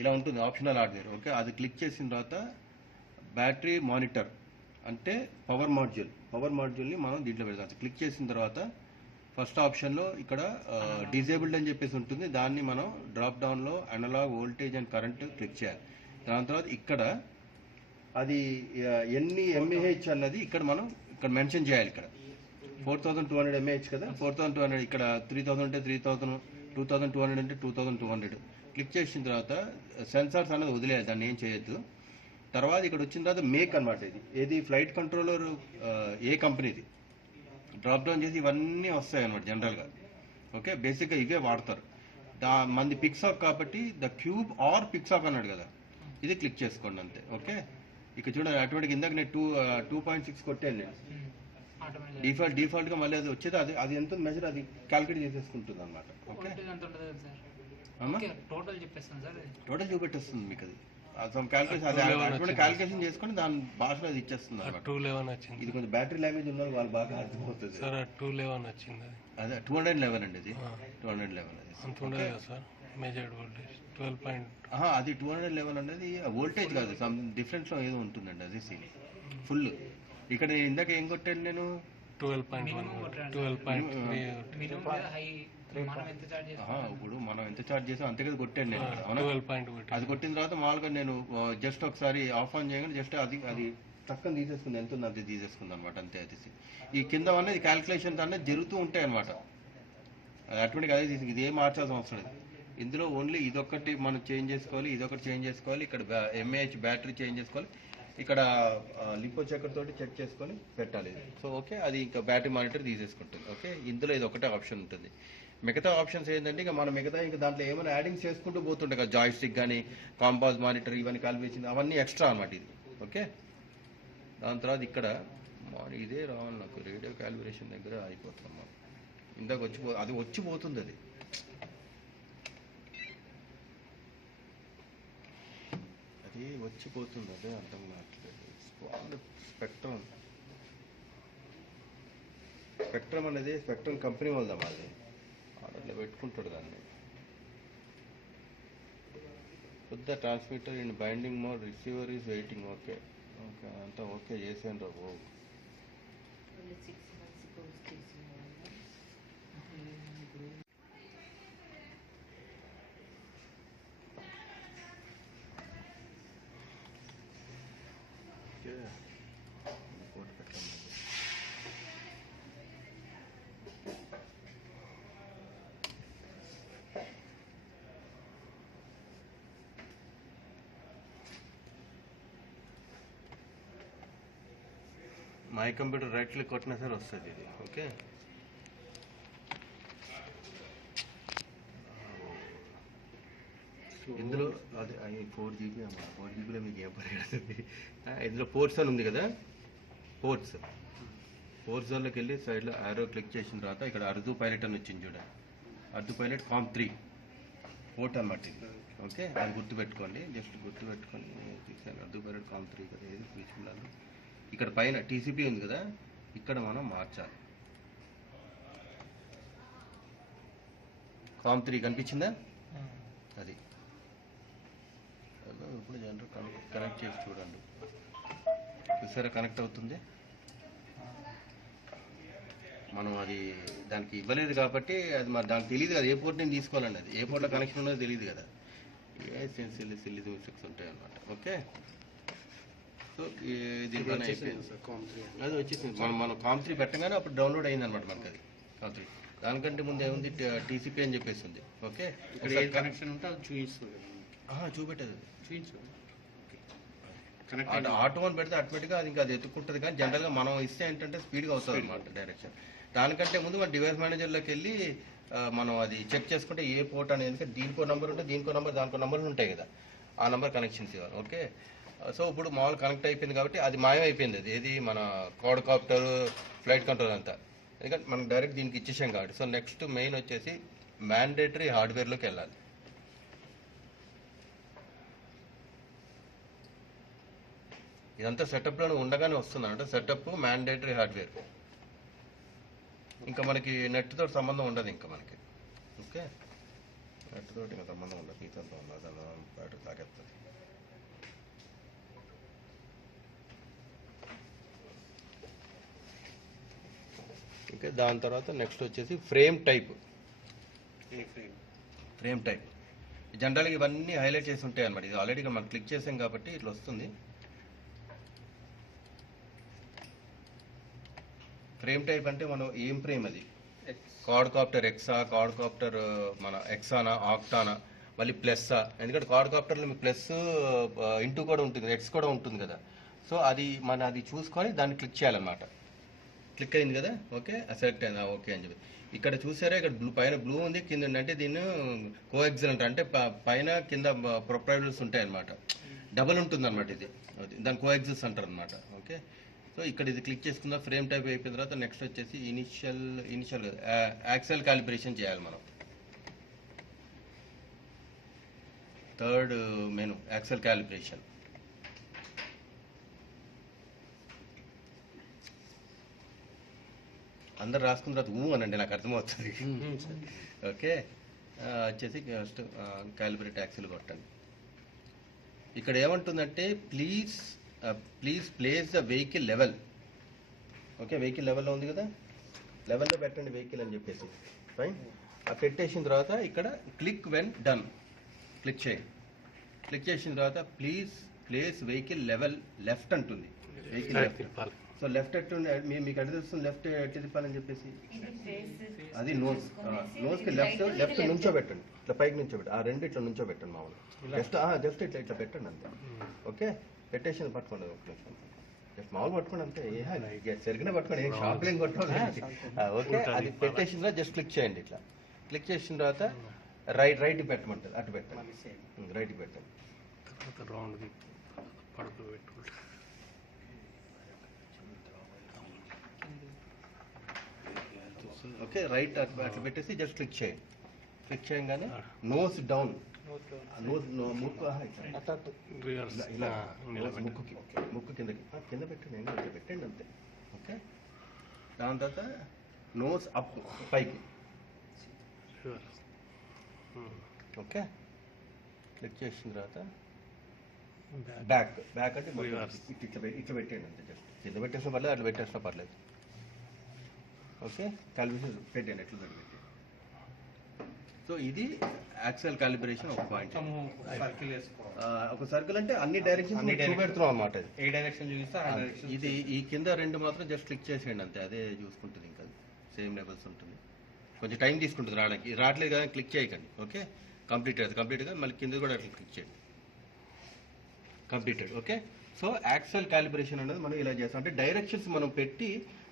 ఇలా ఉంటుంది optional hardware. Okay, అది క్లిక్ చేసిన తర్వాత బ్యాటరీ మానిటర్ అంటే పవర్ మాడ్యూల్ని మనం దీంట్లో పెడతాం. క్లిక్ చేసిన తర్వాత ఫస్ట్ ఆప్షన్లో ఇక్కడ డిజేబుల్డ్ అని చెప్పేసి ఉంటుంది. దాన్ని మనం డ్రాప్ డౌన్లో analogue voltage and current click చేయాలి. దాని తర్వాత ఇక్కడ అది ఎన్ని ఎంఏహెచ్ అన్నది ఇక్కడ మనం మెన్షన్ చేయాలి. ఇక్కడ 4200 ఎంఏహెచ్ కదా, 4200. ఇక్కడ 3000 అంటే 3000, 2200 అంటే 2200. క్లిక్ చేసిన తర్వాత సెన్సార్స్ అనేది వదిలేయాలి, దాన్ని ఏం చేయొద్దు. తర్వాత ఇక్కడ వచ్చిన తర్వాత మేక్ అనమాట. ఏది ఫ్లైట్ కంట్రోలర్ ఏ కంపెనీది డ్రాప్ డౌన్ చేసి ఇవన్నీ వస్తాయి అనమాట జనరల్గా. ఓకే, బేసిక్గా ఇవే వాడతారు. మంది పిక్సాక్ కాబట్టి ద క్యూబ్ ఆర్ పిక్సాక్ అన్నాడు కదా, ఇది క్లిక్ చేసుకోండి అంతే. ఓకే, ఇక్కడ చూడండి ఆటోమేటిక్ ఇందాక నేను 2.6 కొట్టాను నేను డిఫాల్ట్గా. మళ్ళీ అది వచ్చేది అది ఎంత మెజర్ అది క్యాల్కులేట్ చేసేసుకుంటుంది అనమాట. ఓకే, టోటల్ చూపెట్టేస్తుంది మీకు. అది క్యాల్కులేషన్ చేసుకొని దాని భాషలో అది ఇచ్చేస్తుంది అనమాట. 211 వచ్చింది. ఇది కొంచెం బ్యాటరీ లాంగ్వేజ్ ఉన్న వాళ్ళు బాగా అర్థమవుతుంది. సార్ 211 వచ్చింది. అదే 211 అండి, ఇది 211 అది. అంత ఉండదు కదా సార్ మెజర్డ్ వోల్టేజ్ 12. అది 211 అనేది వోల్టేజ్ కాదు, సమ్ డిఫరెన్స్ లో ఏదో ఉంటుందండి అది సీన్ ఫుల్. ఇక్కడ ఇందాక ఏం కొట్టాను నేను 12.3. ఇప్పుడు మనం ఎంత చార్జ్ చేసాం అంతే కదా కొట్టాను నేను. అది కొట్టిన తర్వాత మామూలుగా నేను జస్ట్ ఒకసారి ఆఫ్ ఆన్ చేయగానే జస్ట్ అది తక్కువ తీసేసుకుంది, ఎంత ఉంది అంతే తీసేసుకుంది అనమాట, అంతే. అది ఈ కింద అనేది క్యాల్కులేషన్స్ అనేది జరుగుతూ ఉంటాయి అనమాట. ఆటోమేటిక్ అదే తీసి ఇది ఏం మార్చాల్సిన అవసరం లేదు. ఇందులో ఓన్లీ ఇదొకటి మనం చేంజ్ చేసుకోవాలి, ఇదొకటి చేంజ్ చేసుకోవాలి. ఇక్కడ ఎంఏహెచ్ బ్యాటరీ చేంజ్ చేసుకోవాలి, ఇక్కడ లిపో చెక్కర్ తోటి చెక్ చేసుకొని పెట్టాలి. సో ఓకే, అది ఇంకా బ్యాటరీ మానిటర్ తీసేసుకుంటుంది. ఓకే, ఇందులో ఇది ఒకటే ఆప్షన్ ఉంటుంది. మిగతా ఆప్షన్స్ ఏంటంటే ఇక మనం ఇంకా దాంట్లో ఏమైనా యాడింగ్ చేసుకుంటూ పోతుంటాయి కదా, జాయిస్టిక్ కానీ కాంపాస్ మానిటర్ ఇవన్నీ కలిపేసింది అవన్నీ ఎక్స్ట్రా అనమాట ఇది. ఓకే, దాని తర్వాత ఇక్కడ ఇదే రావాలి నాకు రేడియో క్యాలిబ్రేషన్ దగ్గర అయిపోతున్నాం మనం. ఇందాక అది వచ్చిపోతుంది, అది వచ్చిపోతుంది, అదే అర్థం కావట్లేదు. స్పెక్ట్రమ్ అనేది స్పెక్ట్రమ్ కంపెనీ వాళ్ళదమ్మా, అది ఆర్డర్లో పెట్టుకుంటాడు దాన్ని. పెద్ద transmitter in binding mode, receiver is waiting. Okay okay, అంతా ఓకే చేసాను రా బాబు. మై కంప్యూటర్ రైట్ క్లిక్ కొట్టినా సరే వస్తుంది ఇది. ఓకే, ఇందులో అది 4GB అమ్మా, 4GBలో మీకు ఏం పరిగెడుతుంది. ఇందులో పోర్ట్స్ అని ఉంది కదా, పోర్ట్స్ జోన్లోకి వెళ్ళి సైడ్లో ఆరో క్లిక్ చేసిన తర్వాత ఇక్కడ అర్జు పైలట్ అని వచ్చింది చూడండి. అర్జు పైలట్ COM3 పోర్ట్ అన్నమాట ఇది. ఓకే, అది గుర్తుపెట్టుకోండి, జస్ట్ గుర్తుపెట్టుకొని తీసాను. అర్జు పైలట్ COM3 కదా, ఏది తీసుకున్నాను. ఇక్కడ పైన టీసీపీ ఉంది కదా, ఇక్కడ మనం మార్చాలి. COM3 కనిపించిందా, అది. ఇప్పుడు జనరల్ కనెక్ట్ చేసి చూడండి, చూసారా కనెక్ట్ అవుతుంది. మనం అది దానికి ఇవ్వలేదు కాబట్టి అది మరి దానికి తెలియదు కదా ఏ పోర్ట్ నేను తీసుకోవాలండి, అది ఏ పోర్ట్లో కనెక్షన్ ఉన్నదో తెలియదు కదా. ఏ సిల్లి మిస్టేక్స్ ఉంటాయి అన్నమాట. ఓకే, సో దీనిపైన అది వచ్చేసింది. మనం COM3 పెట్టగానే అప్పుడు డౌన్లోడ్ అయింది అనమాట మనకి. అది COM3 దానికంటే ముందు ఏముంది టీసీపీ అని చెప్పేసింది. ఓకే, ఇక్కడ ఏ కనెక్షన్ ఉంటే అది చూపిస్తుంది, చూపెట్టదు, చూపించు. ఆటో అని పెడితే ఆటోమేటిక్గా అది ఇంకా అది ఎత్తుకుంటుంది. కానీ జనరల్గా మనం ఇస్తే ఏంటంటే స్పీడ్గా అవుతుంది అనమాట డైరెక్షన్. దానికంటే ముందు మన డివైస్ మేనేజర్లోకి వెళ్ళి మనం అది చెక్ చేసుకుంటే ఏ పోర్ట్ అనేది దీనికో నెంబర్ ఉంటే దీనికో నెంబర్ దానికో నెంబర్లు ఉంటాయి కదా, ఆ నెంబర్ కనెక్షన్స్ ఇవ్వాలి. ఓకే, సో ఇప్పుడు మామూలు కనెక్ట్ అయిపోయింది కాబట్టి అది మాయమైపోయింది. అది ఏది మన క్వాడ్కాప్టర్ ఫ్లైట్ కంట్రోల్ అంతా, ఎందుకంటే మనం డైరెక్ట్ దీనికి ఇచ్చేసాం కాబట్టి. సో నెక్స్ట్ మెయిన్ వచ్చేసి మ్యాండేటరీ హార్డ్వేర్లోకి వెళ్ళాలి. ఇదంతా సెటప్లో ఉండగానే వస్తుంది అంటే సెటప్ మ్యాండేటరీ హార్డ్వేర్. ఇంకా మనకి నెట్ తోటి సంబంధం ఉండదు ఇంకా మనకి. ఓకే, నెట్ తోటి ఇంకా సంబంధం ఉండదు, ఈతంతో ఉండదు. దాని తర్వాత నెక్స్ట్ వచ్చేసి ఫ్రేమ్ టైప్. ఏ ఫ్రేమ్? ఫ్రేమ్ టైప్ జనరల్గా ఇవన్నీ హైలైట్ చేసి ఉంటాయి అన్నమాట. ఇది ఆల్రెడీగా మనం క్లిక్ చేసాం కాబట్టి ఇట్లా వస్తుంది. ఫ్రేమ్ టైప్ అంటే మనం ఏం ఫ్రేమ్ అది, కార్డ్ కాప్టర్ ఎక్సా, కార్డ్ కాప్టర్ మన ఎక్సానా, ఆక్టానా, మళ్ళీ ప్లస్సా. ఎందుకంటే కార్డ్ కాప్టర్లో మీకు ప్లస్ ఇంటూ కూడా ఉంటుంది, ఎక్స్ కూడా ఉంటుంది కదా. సో అది అది చూసుకొని దాన్ని క్లిక్ చేయాలన్నమాట. క్లిక్ అయింది కదా, ఓకే సెలెక్ట్ అయింది, ఓకే అని చెప్పి. ఇక్కడ చూసారా, ఇక్కడ పైన బ్లూ ఉంది, కింద అంటే దీన్ని కోఎక్సల్ అంటారు. అంటే పైన కింద ప్రొప్రైటర్స్ ఉంటాయి అనమాట. డబల్ ఉంటుంది అనమాట ఇది, దాని కోఎక్సల్స్ అంటారు అనమాట. ఓకే, సో ఇక్కడ ఇది క్లిక్ చేసుకున్న ఫ్రేమ్ టైప్ అయిపోయిన తర్వాత నెక్స్ట్ వచ్చేసి ఇనిషియల్ యాక్సెల్ కాలిబ్రేషన్ చేయాలి మనం. Third menu axle calibration. అందరు రాసుకున్న తర్వాత అనండి, నాకు అర్థమవుతుంది. ఓకే, వచ్చేసి ఫస్ట్ కాలిబ్రేట్ యాక్సెల్ కొట్టండి. ఇక్కడ ఏమంటుందంటే please place the vehicle level. Okay, vehicle లెవెల్లో ఉంది కదా, లెవెల్లో పెట్టండి వెహికల్ అని చెప్పేసి. ఫైన్, పెట్టేసిన తర్వాత ఇక్కడ క్లిక్ వెన్ డన్ క్లిక్ చేయండి. క్లిక్ చేసిన తర్వాత please place vehicle level left అంటుంది. Vehicle left. సో లెఫ్ట్ ఎట్టు మీకు ఎటు తెలుస్తుంది, లెఫ్ట్ ఎట్టు తిప్పాలని చెప్పేసి. అది నోస్కి లెఫ్ట్ నుంచో పెట్టండి, ఇట్లా పైకి నుంచో పెట్టండి. ఆ రెండు ఇట్లా నుంచో పెట్టండి మామూలుగా. జస్ట్ ఇట్లా పెట్టండి అంతే. ఓకే, పెట్టేసి పట్టుకోండి ఒక నిమిషం. జస్ట్ మామూలు పట్టుకోండి అంతే, సరిగ్గా పట్టుకోండి, ఏం షార్ప్లింగ్ కొట్టుకోండి. ఓకే, అది పెట్టేసిన జస్ట్ క్లిక్ చేయండి. ఇట్లా క్లిక్ చేసిన తర్వాత రైట్ పెట్టమంటారు, అటు పెట్టండి, రైట్కి పెట్టండి. రౌండ్ పడుకో పెట్టుకుంటా. ఓకే, రైట్ అట్లా పెట్టేసి జస్ట్ క్లిక్ చేయండి. క్లిక్ చేయగానే నోస్ డౌన్, ముక్కు ముక్కు కింద పెట్టండి, ఇట్లా పెట్టండి అంతే. ఓకే, దాని తర్వాత నోస్ అప్ పైకి. ఓకే, క్లిక్ చేసిన తర్వాత బ్యాక్ అంటే ఇట్లా పెట్టండి అంతే. జస్ట్ కింద పెట్టేసినా పర్లేదు, అట్లా పెట్టేసినా పర్లేదు. ఓకే, కాలిబ్రేషన్ పెట్టండి, ఎట్లా పెట్టి. సో ఇది యాక్సెల్ కాలిబ్రేషన్ ఒక పాయింట్. సర్కిల్ వేసుకోవాలి. ఒక సర్కిల్ అంటే అన్ని డైరెక్షన్స్ చూపెడుతున్నాం అన్నమాట. ఏ డైరెక్షన్ చూపిస్తే ఆ డైరెక్షన్. ఇది ఈ కింద రెండు మాత్రం జస్ట్ క్లిక్ చేసేయండి అంతే, అదే చూసుకుంటుంది. ఇంకా సేమ్ లెవెల్స్ ఉంటుంది, కొంచెం టైం తీసుకుంటుంది రావడానికి. రావట్లేదు కదా క్లిక్ చేయకండి. ఓకే, కంప్లీట్గా మళ్ళీ కింద కూడా అట్లా క్లిక్ చేయండి. Completed. Okay, so axle calibration అనేది మనం ఇలా చేస్తాం. అంటే డైరెక్షన్స్ మనం పెట్టి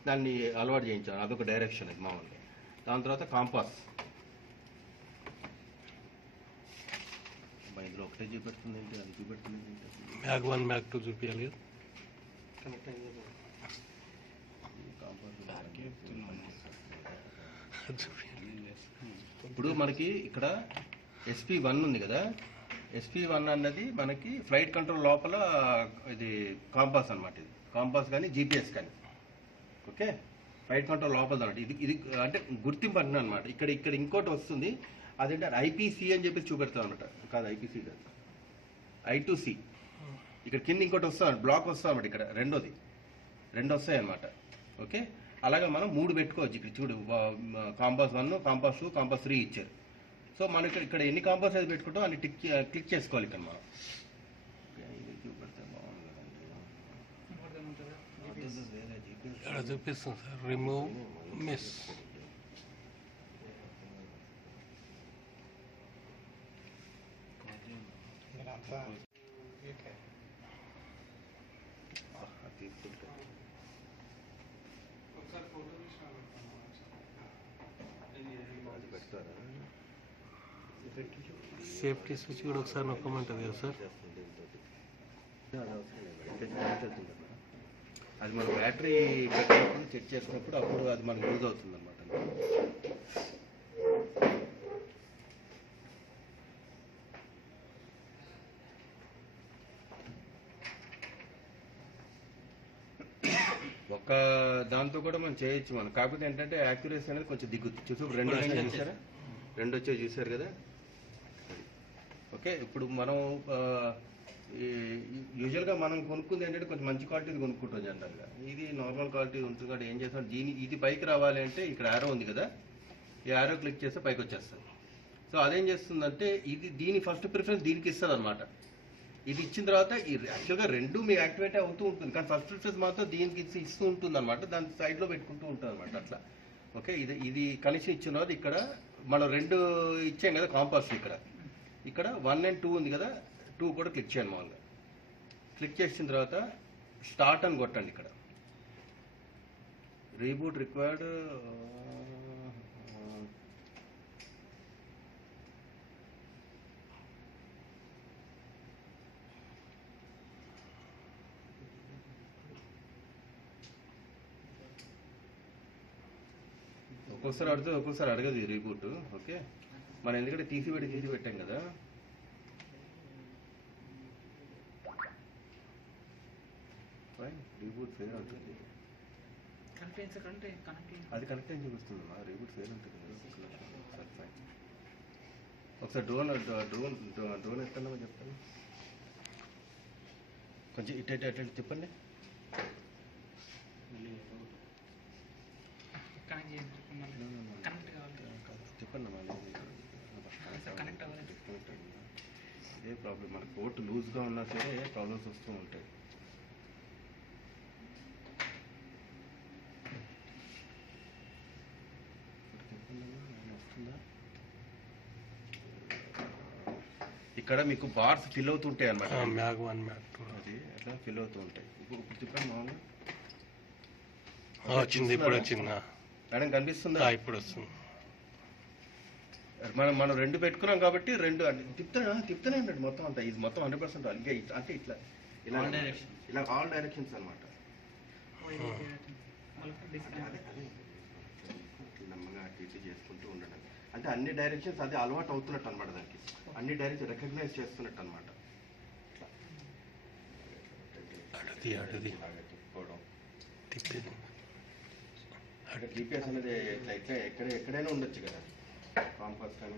దాన్ని అలవాటు చేయించాలి, అదొక డైరెక్షన్ అది మామూలుగా. దాని తర్వాత కాంపాస్. ఇందులో ఒకటే చూపెడుతుంది ఏంటి, అది చూపెడుతుంది ఏంటి. మ్యాగ్ 1 మ్యాగ్ 2 చూపించాలి. ఇప్పుడు మనకి ఇక్కడ SP1 ఉంది కదా, SP1 అన్నది మనకి ఫ్లైట్ కంట్రోల్ లోపల ఇది కాంపాస్ అనమాట. ఇది కాంపాస్ కానీ GPS కానీ. ఓకే, ఫ్లైట్ కంట్రోల్ లోపల అనమాట. ఇది అంటే గుర్తింపు అంటున్నాను అనమాట. ఇక్కడ ఇంకోటి వస్తుంది, అదేంటే IPC అని చెప్పి చూపెడతాం అనమాట. కాదు, IPC కాదు, I2C. ఇక్కడ కింద ఇంకోటి వస్తుంది, బ్లాక్ వస్తుంది అనమాట. ఇక్కడ రెండు వస్తాయి అనమాట. ఓకే, అలాగే మనం 3 పెట్టుకోవచ్చు. ఇక్కడ చూడు, కాంపాస్ 1, కాంపాస్ 2, కాంపాస్ 3 ఇచ్చారు. సో మనకి ఇక్కడ ఎన్ని కాంపాస్ అయితే పెట్టుకుంటాం అన్ని క్లిక్ చేసుకోవాలి ఇక్కడ మనం. ఇక్కడ చూపిస్తుంది sir, remove miss. Safety switch కూడా ఒకసారి నొక్కమంటుంది కదా సార్. అది మన బ్యాటరీ పెట్టినప్పుడు చెక్ చేసినప్పుడు అప్పుడు అది మనకు యూజ్ అవుతుంది అనమాట. ఒక్క దాంతో కూడా మనం చేయొచ్చు మనం. కాకపోతే ఏంటంటే యాక్యురసీ అనేది కొంచెం దిగుద్ది. చూసి రెండు చూసారా, రెండు వచ్చే చూసారు కదా. ఓకే, ఇప్పుడు మనం యూజువల్గా మనం కొనుక్కుంది ఏంటంటే కొంచెం మంచి క్వాలిటీది కొనుక్కుంటాం జనరల్గా. ఇది నార్మల్ క్వాలిటీ ఉంటుంది కాబట్టి ఏం చేస్తాం, ఇది పైకి రావాలి అంటే ఇక్కడ యారో ఉంది కదా, ఈ యారో క్లిక్ చేస్తే పైకి వచ్చేస్తుంది. సో అదేం చేస్తుందంటే దీని ఫస్ట్ ప్రిఫరెన్స్ దీనికి ఇస్తుంది అనమాట. ఇది ఇచ్చిన తర్వాత యాక్చువల్గా రెండు మీ యాక్టివేట్ అవుతూ ఉంటుంది, కానీ ఫస్ట్ ప్రిఫరెన్స్ మాత్రం దీనికి ఇస్తూ ఉంటుంది అనమాట. దాని సైడ్లో పెట్టుకుంటూ ఉంటుంది అనమాట అట్లా. ఓకే, ఇది కనెక్షన్ ఇచ్చిన తర్వాత ఇక్కడ మనం రెండు ఇచ్చాం కదా కాంపాస్, ఇక్కడ 1 and 2 ఉంది కదా, 2 కూడా క్లిక్ చేయండి. మామూలుగా క్లిక్ చేసిన తర్వాత స్టార్ట్ అని కొట్టండి. ఇక్కడ రీబూట్ రిక్వైర్డ్, ఒక్కొక్కసారి అడుగుతుంది ఒక్కొక్కసారి అడగదు ఈ రీబూట్. ఓకే, మనం ఎందుకంటే తీసి పెట్టాం కదా. రీబూట్ ఫెయిల్ అవుతుంది, అది కనెక్ట్ అని చూపిస్తుంది. రీబూట్ ఫెయిల్ ఉంటుంది కదా. ఒకసారి ఫైన్, ఒకసారి డ్రోన్ ఎత్తామని చెప్తాను. కొంచెం ఇటు తిప్పండి. చెప్పండి ఇదే ప్రాబ్లం. మన కోర్టు లూజ్గా ఉన్నా సరే ప్రాబ్లమ్స్ వస్తూ ఉంటాయి. ఇక్కడ మీకు బార్స్ ఫిల్ అవుతుంటాయి అన్నమాట. మ్యాగ్ 1 మ్యాగ్ 2 అది అట్లా ఫిల్ అవుతూ ఉంటాయి. ఇప్పుడు చెప్పండి మామూలుగా వచ్చింది, ఇప్పుడు వచ్చిందా మేడం, కనిపిస్తుందా? ఇప్పుడు వస్తుంది. మనం రెండు పెట్టుకున్నాం కాబట్టి రెండు తిప్పుతూనే ఉంటాడు మొత్తం అంతా. ఇది మొత్తం 100% ఇంకా అంటే ఇట్లా ఇలా ఆల్ డైరెక్షన్స్ అనమాట. నమ్మగా అటు చేసుకుంటూ ఉండడం అంటే అన్ని డైరెక్షన్స్ అది అలవాటు అవుతున్నట్టు అనమాట. దానికి అన్ని డైరెక్షన్ రికగ్నైజ్ చేస్తున్నట్టు అనమాట. జీపీఎస్ అనేది ఇట్లా ఎక్కడైనా ఉండొచ్చు కదా, కాంపాస్ కానీ.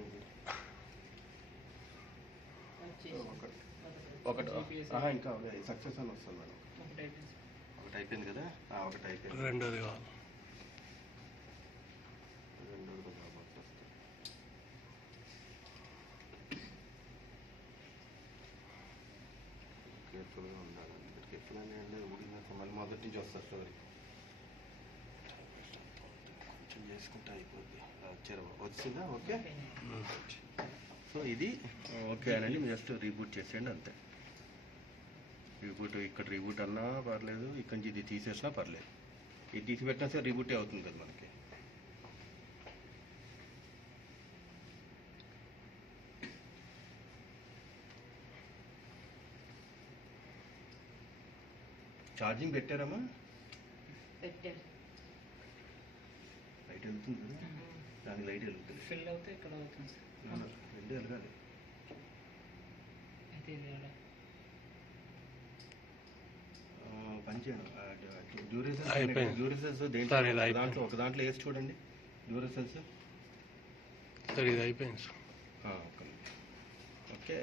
ఒకటి ఇంకా సక్సెస్ అని వస్తుంది మేడం. ఒకటి అయిపోయింది కదా, ఒకటి అయిపోయింది. రెండోది కావాలి. రెండోది కాబట్టి కేర్ఫుల్గా ఉండాలి. కేర్ఫుల్ అనేది ఊడినాక మళ్ళీ మొదటి నుంచి వస్తారు స్టోరీ. కొంచెం చేసుకుంటే అయిపోద్ది. వచ్చిందా? ఓకే, సో ఇది ఓకే అనండి. మీరు జస్ట్ రీబూట్ చేసేయండి అంతే. రీబూట్ ఇక్కడ రీబూట్ అన్నా పర్లేదు, ఇక్కడ నుంచి ఇది తీసేసినా పర్లేదు. ఇది తీసి పెట్టినా సరే రీబూటే అవుతుంది కదా మనకి. ఛార్జింగ్ పెట్టారమ్మా? లైట్ వెళ్తుంది కదా, దానికి లైట్ వెళ్తుంది. ఫిల్ అవుతే ఇక్కడ అవుతుంది సార్. రెండు వెలగాలి. పని చేయను. డ్యూరేసెన్స్ దేంట్లో ఒక దాంట్లో వేసి చూడండి. డ్యూరేసెన్స్ సార్ ఇది అయిపోయింది సార్. ఓకే,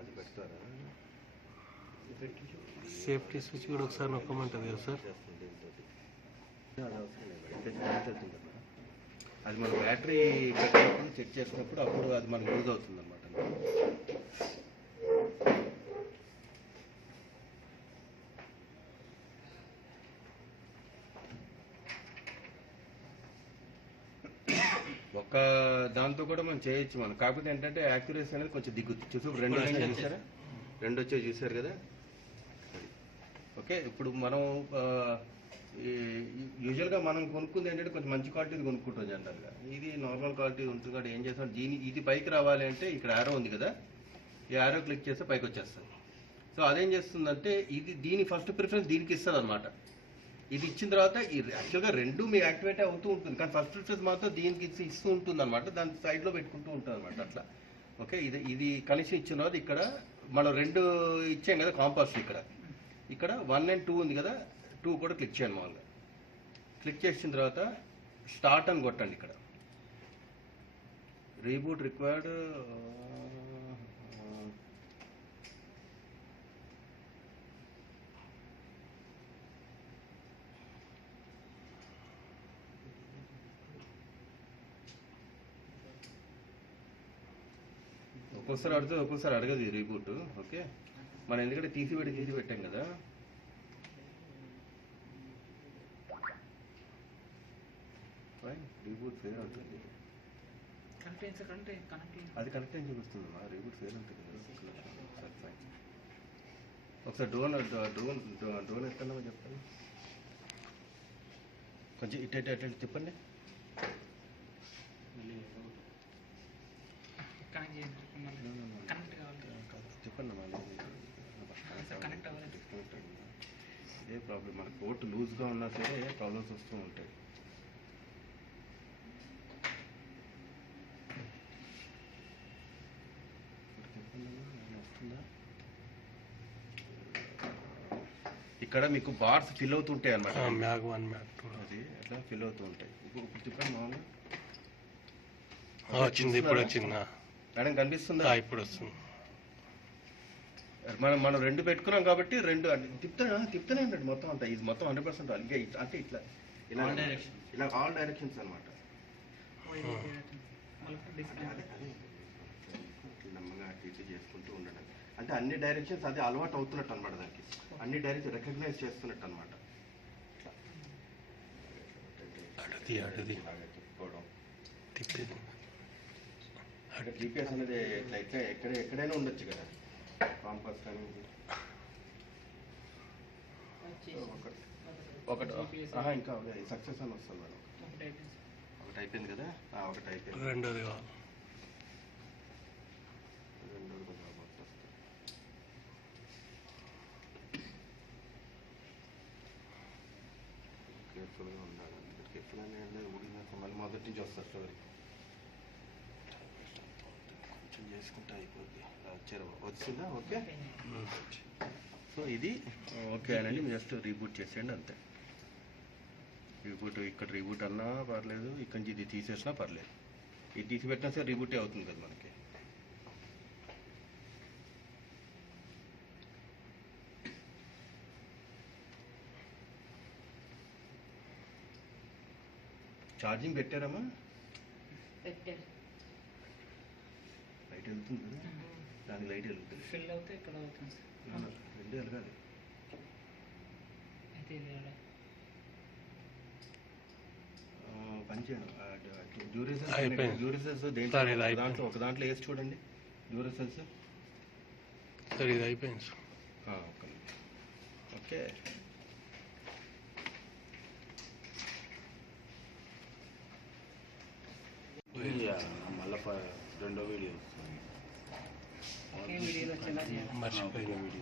అది పెడతారా? సేఫ్టీ స్విచ్ కూడా ఒకసారి నొక్కమంటుంది కదా సార్. అది మన బ్యాటరీ పెట్టినప్పుడు చెక్ చేసినప్పుడు అప్పుడు అది మనకు యూజ్ అవుతుంది అనమాట. ఒక్క దాంతో కూడా మనం చేయొచ్చు మనం. కాకపోతే ఏంటంటే యాక్యురసీ అనేది కొంచెం దిగుద్ది. చూసి రెండు చూసారా, రెండు వచ్చేది చూసారు కదా. ఓకే, ఇప్పుడు మనం యూజువల్గా మనం కొనుక్కుంది ఏంటంటే కొంచెం మంచి క్వాలిటీది కొనుక్కుంటాం జనరల్గా. ఇది నార్మల్ క్వాలిటీ ఉంటుంది కాబట్టి ఏం చేస్తాం, ఇది పైకి రావాలి అంటే ఇక్కడ యారో ఉంది కదా, ఈ యారో క్లిక్ చేస్తే పైకి వచ్చేస్తుంది. సో అదేం చేస్తుందంటే దీని ఫస్ట్ ప్రిఫరెన్స్ దీనికి ఇస్తుంది అనమాట. ఇది ఇచ్చిన తర్వాత యాక్చువల్గా రెండు మీ యాక్టివేట్ అవుతూ ఉంటుంది, కానీ ఫస్ట్ ప్రిఫరెన్స్ మాత్రం దీనికి ఇస్తూ ఉంటుంది అనమాట. దాని సైడ్లో పెట్టుకుంటూ ఉంటుంది అనమాట అట్లా. ఓకే, ఇది కనెక్షన్ ఇచ్చిన తర్వాత ఇక్కడ మనం 2 ఇచ్చాం కదా కాంపాస్, ఇక్కడ 1 and 2 ఉంది కదా, 2 కూడా క్లిక్ చేయండి. మామూలుగా క్లిక్ చేసిన తర్వాత స్టార్ట్ అని కొట్టండి. ఇక్కడ రీబూట్ రిక్వైర్డ్, ఒక్కోసారి అడుగుతుంది ఒక్కోసారి అడగదు ఈ రీబూట్. ఓకే, మనం ఎందుకంటే తీసి పెట్టాం కదా. రీబూట్ ఫెయిల్ అవుతుంది, అది కనెక్ట్ అని చూపిస్తుంది. మా రీబూట్ ఫెయిల్ ఉంటుంది కదా. సరే ఫైన్, ఒకసారి డ్రోన్ ఎక్కడో చెప్పండి, కొంచెం ఇటు తిప్పండి. చెప్పండి ఇదే ప్రాబ్లం. మన కోర్టు లూజ్గా ఉన్నా సరే ప్రాబ్లమ్స్ వస్తూ ఉంటాయి. ఇక్కడ మీకు బార్స్ ఫిల్ అవుతుంటాయి అన్నమాట. మ్యాగ్ 1 మ్యాగ్ 2 అది అట్లా ఫిల్ అవుతూ ఉంటాయి. ఇప్పుడు చెప్పండి మామూలుగా వచ్చింది, ఇప్పుడు వచ్చిందా మేడం? కనిపిస్తుందా? ఇప్పుడు వస్తుంది. మనం 2 పెట్టుకున్నాం కాబట్టి 2 తిప్పుతూనే ఉంటాడు మొత్తం అంతా. ఇది మొత్తం 100% ఇంకా అంటే ఇట్లా ఇలా ఆల్ డైరెక్షన్స్ అనమాట. నమ్మగా ఇట్లా చేసుకుంటూ ఉండడం అంటే అన్ని డైరెక్షన్స్ అది అలవాటు అవుతున్నట్టు అనమాట. దానికి అన్ని డైరెక్షన్ రికగ్నైజ్ చేస్తున్నట్టు అనమాట. జీపీఎస్ అనేది ఇట్లా ఎక్కడైనా ఉండొచ్చు కదా. కాంపాస్ కానీ ఒకటి ఇంకా సక్సెస్ అని వస్తుంది మేడం. ఒకటి అయిపోయింది కదా, ఒకటి అయిపోయింది. రెండోది కావాలి. రెండోది కొంచెం వస్తుంది. కేర్ఫుల్గా ఉండాలి. కేర్ఫుల్ అనేది ఊడినాక మళ్ళీ మొదటి నుంచి వస్తారు స్టోరీ. కొంచెం చేసుకుంటే అయిపోద్ది. వచ్చిందా? ఓకే, సో ఇది ఓకే అనండి. మీరు జస్ట్ రీబూట్ చేసేయండి అంతే. రీబూట్ ఇక్కడ రీబూట్ అన్నా పర్లేదు, ఇక్కడ నుంచి ఇది తీసేసినా పర్లేదు. ఇది తీసిపెట్టినా సరే రీబూటే అవుతుంది కదా మనకి. ఛార్జింగ్ పెట్టారమ్మా? లైట్ వెళ్తుంది కదా, దానికి లైట్ వెళ్తుంది. ఫిల్ అవుతే ఇక్కడ అవుతుంది సార్. 2 వెలగాలి. అయితే ఇది ఎలా? పని చేయడం అయిపోయింది. డ్యూరేసెన్స్ దాంట్లో ఒక దాంట్లో వేసి చూడండి. డ్యూరేసెన్స్ సరే, ఇది అయిపోయింది సార్. ఓకే, మళ్ళీ 2వ వీడియో ఒకే వీడియోలో వచ్చేలా చేయాలి. మర్చిపోయిన మీరు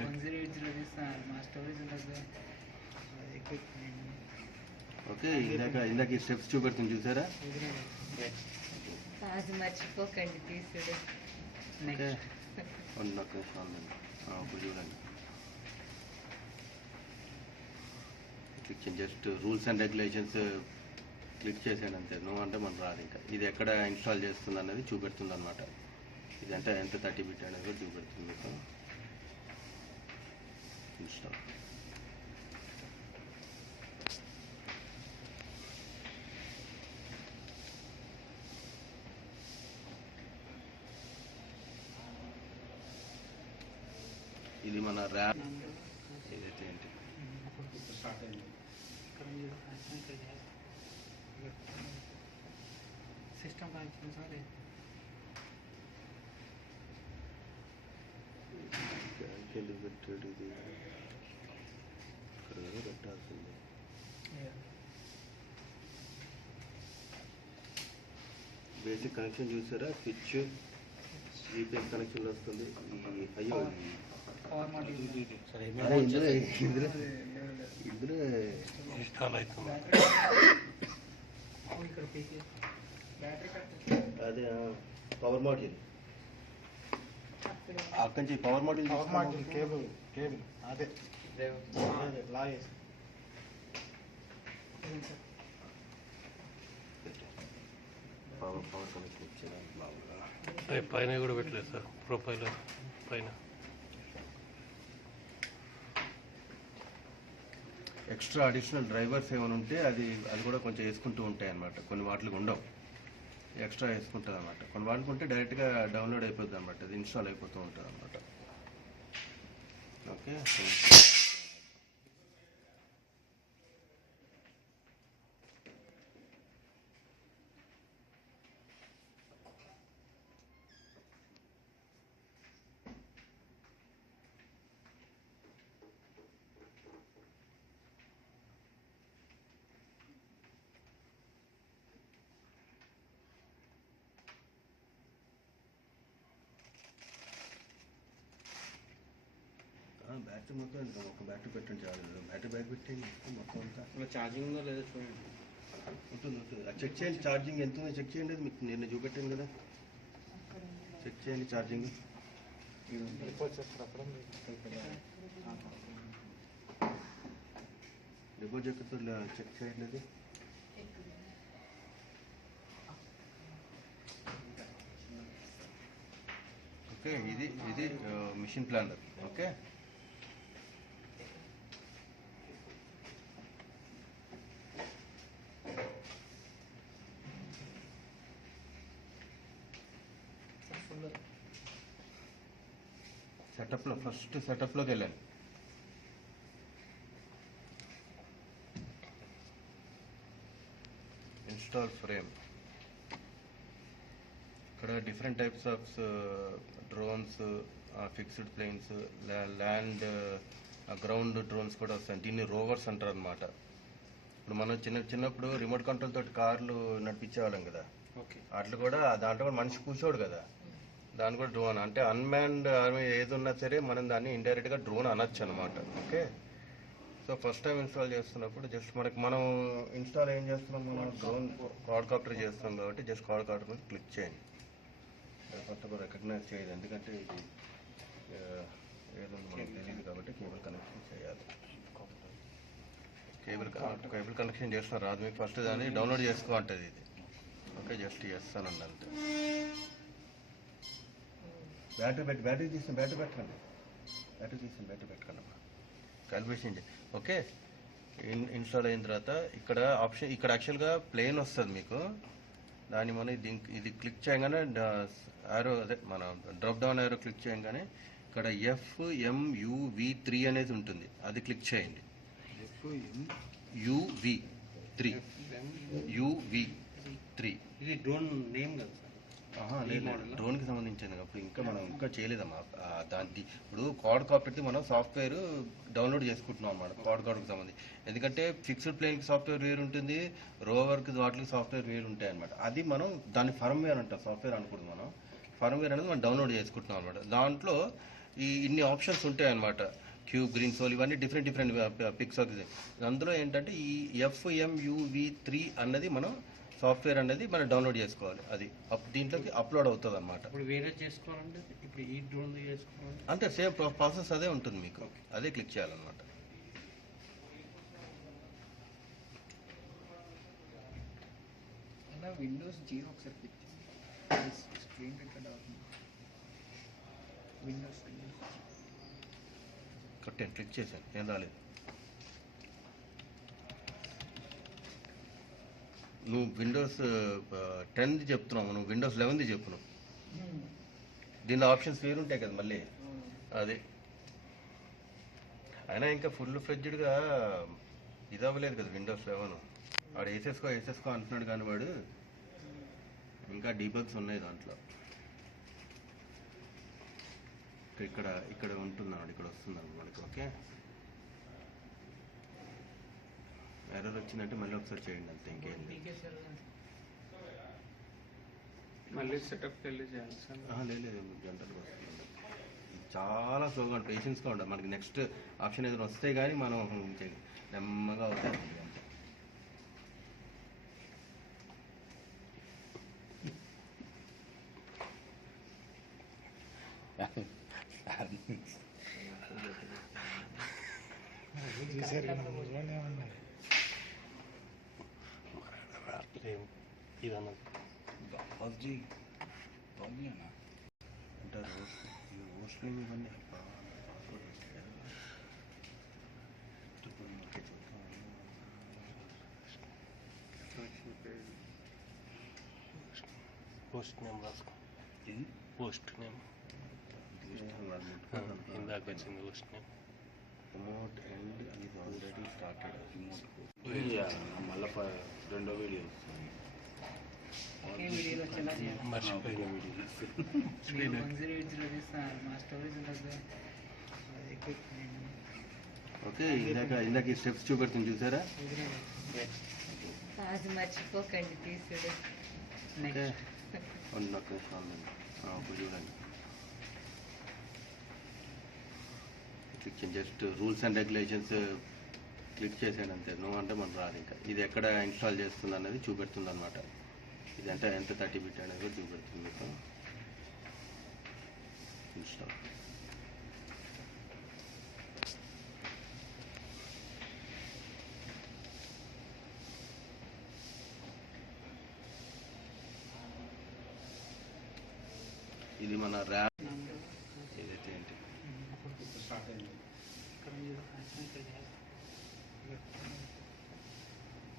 1080 తీస్తున్నారు, మా స్టోరేజ్ ఉండదు. ఓకే, ఇందాక ఈ స్టెప్స్ చూపెడుతుంది చూసారా? అది మర్చిపోకండి తీసుడు. ఓకే, ఒక్క నిమిషం ఇప్పుడు చూడండి. Just rules and regulations click చేసాను అంతే. నువ్వు అంటే మనం రాదు. ఇంకా ఇది ఎక్కడ ఇన్స్టాల్ చేస్తుంది అనేది చూపెడుతుంది అనమాట. ఇదంటే ఎంత 30 బిట్ అనేది కూడా చూపెడుతుంది మీకు. ఇన్స్టాల్ ఇది మన ర్యాప్. ఇదైతే ఏంటి స్టార్ట్ అయింది. System connection sir. పెట్టాడు ఇది ఇక్కడ కదా పెట్టాల్సింది. బేసిక్ కనెక్షన్ చూసారా? స్విచ్ జీపీఎస్ కనెక్షన్ వస్తుంది. అయ్యో పవర్ మాడ్యూల్ ఇందులో ఇన్స్టాల్ అవుతుంది. ఇక్కడ పీకే బ్యాటరీ కట్. అదే పవర్ మాడ్యూల్ అక్కడి నుంచి power module power module cable అదే లాగేసి పవర్ కనెక్షన్ ఇచ్చేదానికి బాగుందా. అదే పైన కూడా పెట్టలేదు సార్, ప్రొఫైల్ పైన. ఎక్స్ట్రా అడిషనల్ డ్రైవర్స్ ఏమైనా ఉంటే అది కూడా కొంచెం వేసుకుంటూ ఉంటాయి అన్నమాట. కొన్ని వాటికి ఉండవు, ఎక్స్ట్రా వేసుకుంటుంది అనమాట. కొన్ని వాటికి ఉంటే డైరెక్ట్గా డౌన్లోడ్ అయిపోతుంది అనమాట, అది ఇన్స్టాల్ అయిపోతూ ఉంటుంది అనమాట. ఓకే, బ్యాటరీ మొత్తం ఇంకా ఒక బ్యాటరీ పెట్టండి చాలు. బ్యాటరీ బ్యాగ్ పెట్టండి మొత్తం అంతా ఇలా ఛార్జింగ్ ఉందో లేదో చూడండి. ఉంటుంది. అది చెక్ చేయండి, ఛార్జింగ్ ఎంత ఉందో చెక్ చేయండి. అది మీకు నేను చూపెట్టాను కదా, చెక్ చేయండి ఛార్జింగ్. డిపోజ్ ఎక్కడ చెక్ చేయండి అది. ఓకే, ఇది మిషన్ ప్లానర్. ఓకే, ఫస్ట్ సెటప్లోకి వెళ్ళాను. Install frame. ఇక్కడ different types of drones, fixed planes, land, ground drones కూడా వస్తాయి. దీన్ని రోవర్స్ అంటారు అనమాట. ఇప్పుడు మనం చిన్నప్పుడు రిమోట్ కంట్రోల్ తోటి కార్లు నడిపించేవాళ్ళం కదా, ఓకే. అట్లా కూడా దాంట్లో కూడా మనిషి కూర్చోడు కదా, దాన్ని కూడా డ్రోన్ అంటే అన్మ్యాన్డ్ ఆర్మీ ఏది ఉన్నా సరే మనం దాన్ని ఇండైరెక్ట్గా డ్రోన్ అనొచ్చు అనమాట. Okay, so first time install చేస్తున్నప్పుడు జస్ట్ మనం ఇన్స్టాల్ ఏం చేస్తున్నాం, మనం డ్రోన్ క్వాడ్కాప్టర్ చేస్తాం కాబట్టి జస్ట్ క్వాడ్కాప్టర్ మీద క్లిక్ చేయండి. ఫస్ట్ ఆఫ్ ఆల్ రికగ్నైజ్ చేయదు, ఎందుకంటే ఇది ఏదో మనకు తెలియదు కాబట్టి కేబుల్ కనెక్షన్ చేయాలి. కేబుల్ కనెక్షన్ చేస్తున్నారు రాదు మీకు, ఫస్ట్ దాన్ని డౌన్లోడ్ చేసుకో ఉంటుంది ఇది. ఓకే, జస్ట్ చేస్తానండి అంతే. బ్యాటరీ తీసిన బ్యాటరీ పెట్టకండి కాలిబ్రేషన్ చేయండి. ఓకే, ఇన్స్టాల్ అయిన తర్వాత ఇక్కడ ఆప్షన్, ఇక్కడ యాక్చువల్గా ప్లేన్ వస్తుంది మీకు. దాన్ని మనం ఇది క్లిక్ చేయగానే ఆరో, అదే మన డ్రాప్ డౌన్ ఆరో క్లిక్ చేయగానే ఇక్కడ FMUV3 అనేది ఉంటుంది, అది క్లిక్ చేయండి. UV3 ఇది డ్రోన్ నేమ్ కదా సార్? లేదు, డ్రోన్కి సంబంధించింది. అప్పుడు మనం ఇంకా చేయలేదమ్మా దాన్ని. ఇప్పుడు క్వాడ్కాప్టర్ది మనం సాఫ్ట్వేర్ డౌన్లోడ్ చేసుకుంటున్నాం అన్నమాట, క్వాడ్కాప్టర్కి సంబంధించి. ఎందుకంటే ఫిక్స్డ్ ప్లేన్కి సాఫ్ట్వేర్ వేరు ఉంటుంది, రోవర్కి వాటికి సాఫ్ట్వేర్ వేరు ఉంటాయి అనమాట. అది మనం దాన్ని ఫర్మ్వేర్ అంటాం, సాఫ్ట్వేర్ అనుకుంటున్నాం. మనం ఫర్మ్వేర్ అనేది మనం డౌన్లోడ్ చేసుకుంటున్నాం అనమాట. దాంట్లో ఇన్ని ఆప్షన్స్ ఉంటాయి అనమాట, క్యూబ్, గ్రీన్ సోల్, ఇవన్నీ డిఫరెంట్ పిక్స్. అందులో ఏంటంటే ఈ FMUV3 అన్నది మనం సాఫ్ట్వేర్ అనేది మనం డౌన్లోడ్ చేసుకోవాలి. అది దీంట్లోకి అప్లోడ్ అవుతుంది అనమాట. ఇప్పుడు వేరే చేసుకోవాలంటే ఇప్పుడు ఈ డ్రోన్ చేసుకోవాలి అంతే, సేమ్ ప్రాసెస్ అదే ఉంటుంది మీకు, అదే క్లిక్ చేయాలన్నమాట. అలా విండోస్ జీరో ఒకసారి క్లిక్ చేయండి, స్క్రీన్ రికార్డ్ అవుతుంది. విండోస్ కొట్టాను, క్లిక్ చేశాను, ఏం రాలేదు. నువ్వు విండోస్ 10ది చెప్తున్నావు, నువ్వు విండోస్ 11ది చెప్తున్నావు. దీనిలో ఆప్షన్స్ వేరు ఉంటాయి కదా మళ్ళీ, అది అయినా ఇంకా ఫుల్ ఫ్లెడ్జ్డ్గా ఇది అవ్వలేదు కదా విండోస్ 11. వాడు వేసేసుకో అంటున్నాడు కానీ వాడు ఇంకా డీబగ్స్ ఉన్నాయి దాంట్లో. ఇక్కడ ఉంటున్నాడు, ఇక్కడ వస్తున్నాడు మనకి. ఓకే, ఎర్రర్ వచ్చిందంటే మళ్ళీ ఒకసారి చేయండి అంతే, ఇంకేం లేదు. మళ్ళీ సెటప్ వెళ్ళి చేయాలి సార్? లేదు, జనరల్గా వస్తుంది. చాలా స్లోగా పేషెన్స్గా ఉండాలి. మనకి నెక్స్ట్ ఆప్షన్ ఏదైనా వస్తే కానీ మనం నెమ్మగా అవుతాయి అంతే. ఇదన్న అంటే రోస్ట్ ఇవన్నీ పోస్ట్ నేమ్ రాసుకో పోస్ట్ నేమ్ ఇందాక వచ్చింది post name promote and is already started మళ్ళీ రెండో వీడియో ఒకే వీడియోలో చలా మర్చిపోయిన 1080 చూపిస్తున్నారు మా స్టోరేజ్ ఉండదు ఓకే ఇందాక ఈ స్టెప్స్ చూపెడుతుంది చూసారా అది మర్చిపోకండి తీసుడు ఓకే నాకు ఇప్పుడు చూడండి click just rules and regulations click చేసాను అంతే నువ్వు అంటే మనం రాదు ఇంకా ఇది ఎక్కడ ఇన్స్టాల్ చేస్తుంది అనేది చూపెడుతుంది అనమాట ఇదంటే ఎంత 30 బిట్ అనేది కూడా చూపెడుతుంది మీకు ఇన్స్టాల్ ఇది మన ర్యామ్ ఏదైతే ఏంటి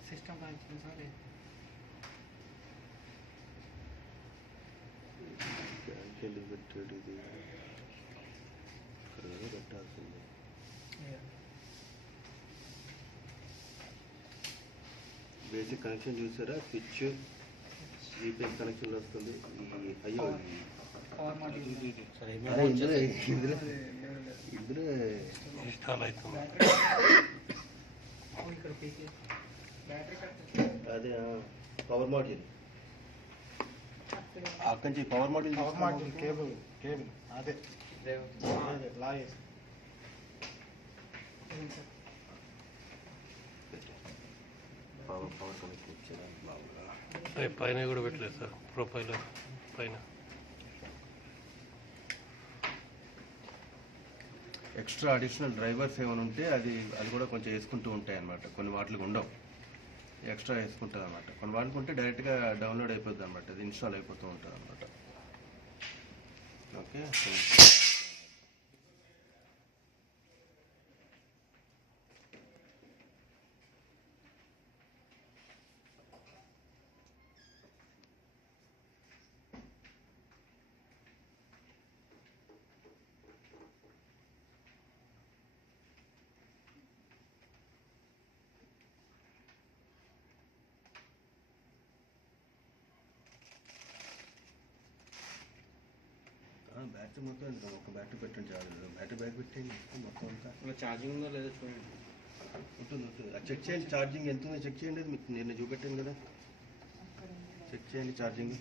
సిస్టమ్ కనెక్షన్ సార్ ఎందుకు పెట్టాడు ఇది ఇక్కడ ఏదో పెట్టాల్సింది బేసిక్ కనెక్షన్ చూసారా స్విచ్ జీపీఎస్ కనెక్షన్ వస్తుంది అయ్యో పవర్ మాడ్యూల్ అదే ఇందులో ఇన్స్టాల్ అవుతుంది ఇక్కడ పీకే బ్యాటరీ అదే పవర్ మాడ్యూల్ అప్పుడు అక్కడి నుంచి పవర్ మాడ్యూల్ కేబుల్ అదే లాగేసి పవర్ కనెక్షన్ ఇచ్చారా బాగుందా పైన కూడా పెట్టలేదు సార్ ప్రొఫైల్ పైన ఎక్స్ట్రా అడిషనల్ డ్రైవర్స్ ఏమైనా ఉంటే అది కూడా కొంచెం వేసుకుంటూ ఉంటాయి అన్నమాట కొన్ని వాటికి ఉండవు ఎక్స్ట్రా వేసుకుంటుంది అనమాట కొన్ని వాటికి ఉంటే డైరెక్ట్గా డౌన్లోడ్ అయిపోద్ది అనమాట అది ఇన్స్టాల్ అయిపోతూ ఉంటుంది అనమాట ఓకే బ్యాటరీ మొత్తం ఇంకా ఒక బ్యాటరీ పెట్టండి చాలు బ్యాటరీ బ్యాగ్ పెట్టండి మొత్తం అంతా అలా ఛార్జింగ్ ఉందో లేదో చూడండి ఉంటుంది అది చెక్ చేయండి ఛార్జింగ్ ఎంత ఉందో చెక్ చేయండి అది మీకు నేను చూపెట్టాను కదా చెక్ చేయండి ఛార్జింగ్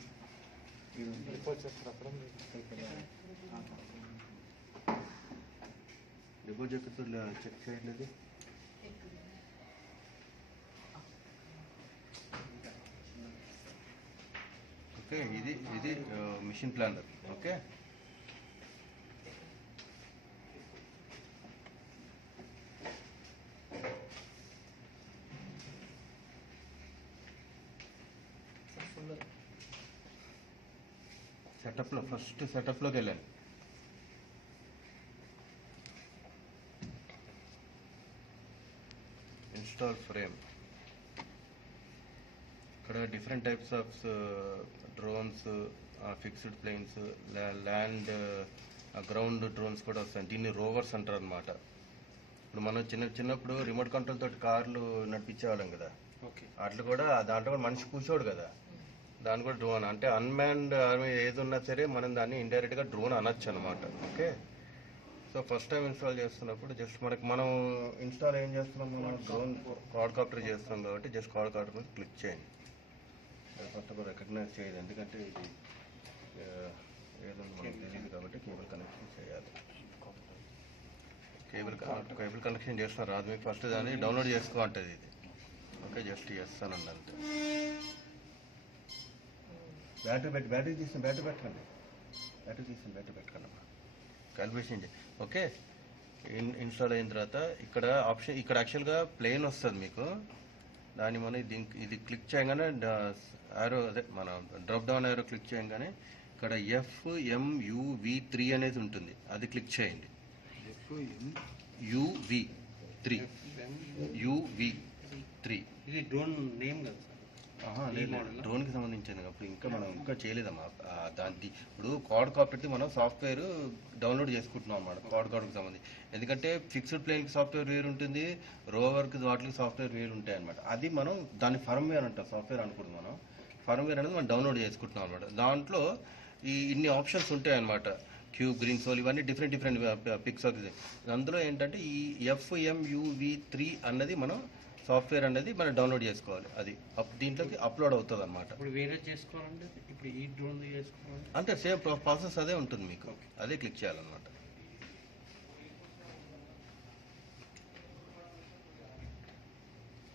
రిపోర్ట్ చెక్ చేయండి అది ఓకే ఇది మిషన్ ప్లానర్ ఓకే సెటప్లో ఫస్ట్ సెటప్లోకి వెళ్ళాను ఇన్స్టాల్ ఫ్రేమ్ ఇక్కడ different types of drones fixed planes land ground drones కూడా వస్తాయి దీన్ని రోవర్స్ అంటారు అనమాట ఇప్పుడు మనం చిన్నప్పుడు రిమోట్ కంట్రోల్ తోటి కార్లు నడిపించేవాళ్ళం కదా ఓకే అట్లా కూడా దాంట్లో కూడా మనిషి కూర్చోడు కదా దాన్ని కూడా డ్రోన్ అంటే అన్మ్యాన్డ్ ఆర్మీ ఏది ఉన్నా సరే మనం దాన్ని ఇండైరెక్ట్గా డ్రోన్ అనొచ్చు అనమాట okay so first time install చేస్తున్నప్పుడు జస్ట్ మనం ఇన్స్టాల్ ఏం చేస్తున్నాం మనం డ్రోన్ క్వాడ్కాప్టర్ చేస్తున్నాం కాబట్టి జస్ట్ క్వాడ్కాప్టర్ మీద క్లిక్ చేయండి ఫస్ట్ ఆఫ్ ఆల్ రికగ్నైజ్ చేయదు ఎందుకంటే ఇది ఏదో మనకు తెలియదు కాబట్టి కేబుల్ కనెక్షన్ చేయాలి కేబుల్ కనెక్షన్ చేస్తున్నారు రాదు మీకు ఫస్ట్ దాన్ని డౌన్లోడ్ చేసుకో అంటది ఇది ఓకే జస్ట్ ఎస్ అని అంతే బ్యాటరీ తీసిన బ్యాటరీ పెట్టండి బ్యాటరీ పెట్టకండి క్యాలిబ్రేషన్ ఓకే. ఇన్స్టాల్ అయిన తర్వాత ఇక్కడ ఆప్షన్, ఇక్కడ యాక్చువల్గా ప్లేన్ వస్తుంది మీకు. దాన్ని మనం ఇది క్లిక్ చేయగానే ఆరో, అదే మన డ్రాప్ డౌన్ ఆరో క్లిక్ చేయగానే ఇక్కడ FMUV3 అనేది ఉంటుంది, అది క్లిక్ చేయండి. UV3 UV3 ఇది డ్రోన్ నేమ్ కదా సార్? లేదు, డ్రోన్కి సంబంధించింది. అప్పుడు ఇంకా మనం ఇంకా చేయలేదమ్మా దాన్ని. ఇప్పుడు క్వాడ్ కాపర్కి మనం సాఫ్ట్వేర్ డౌన్లోడ్ చేసుకుంటున్నాం అన్నమాట, క్వాడ్కి సంబంధించి. ఎందుకంటే ఫిక్స్డ్ ప్లేన్కి సాఫ్ట్వేర్ వేరు ఉంటుంది, రోవర్కి వాటికి సాఫ్ట్వేర్ వేరు ఉంటాయి అనమాట. అది మనం దాన్ని ఫర్మ్వేర్ అంటాం, సాఫ్ట్వేర్ అనుకుంటాం మనం. ఫర్మ్వేర్ అనేది మనం డౌన్లోడ్ చేసుకుంటున్నాం అనమాట. దాంట్లో ఇన్ని ఆప్షన్స్ ఉంటాయి అనమాట. క్యూబ్, గ్రీన్ సోల్, ఇవన్నీ డిఫరెంట్ పిక్స్. అందులో ఏంటంటే ఈ FMUV3 అన్నది మనం సాఫ్ట్వేర్ అనేది మనం డౌన్లోడ్ చేసుకోవాలి. అది దీంట్లోకి అప్లోడ్ అవుతుంది అనమాట. ఇప్పుడు వేరే చేసుకోవాలంటే ఇప్పుడు ఈ డ్రోన్ చేసుకోవాలంటే అంతే, సేమ్ ప్రాసెస్ అదే ఉంటుంది మీకు, అదే క్లిక్ చేయాలన్నమాట.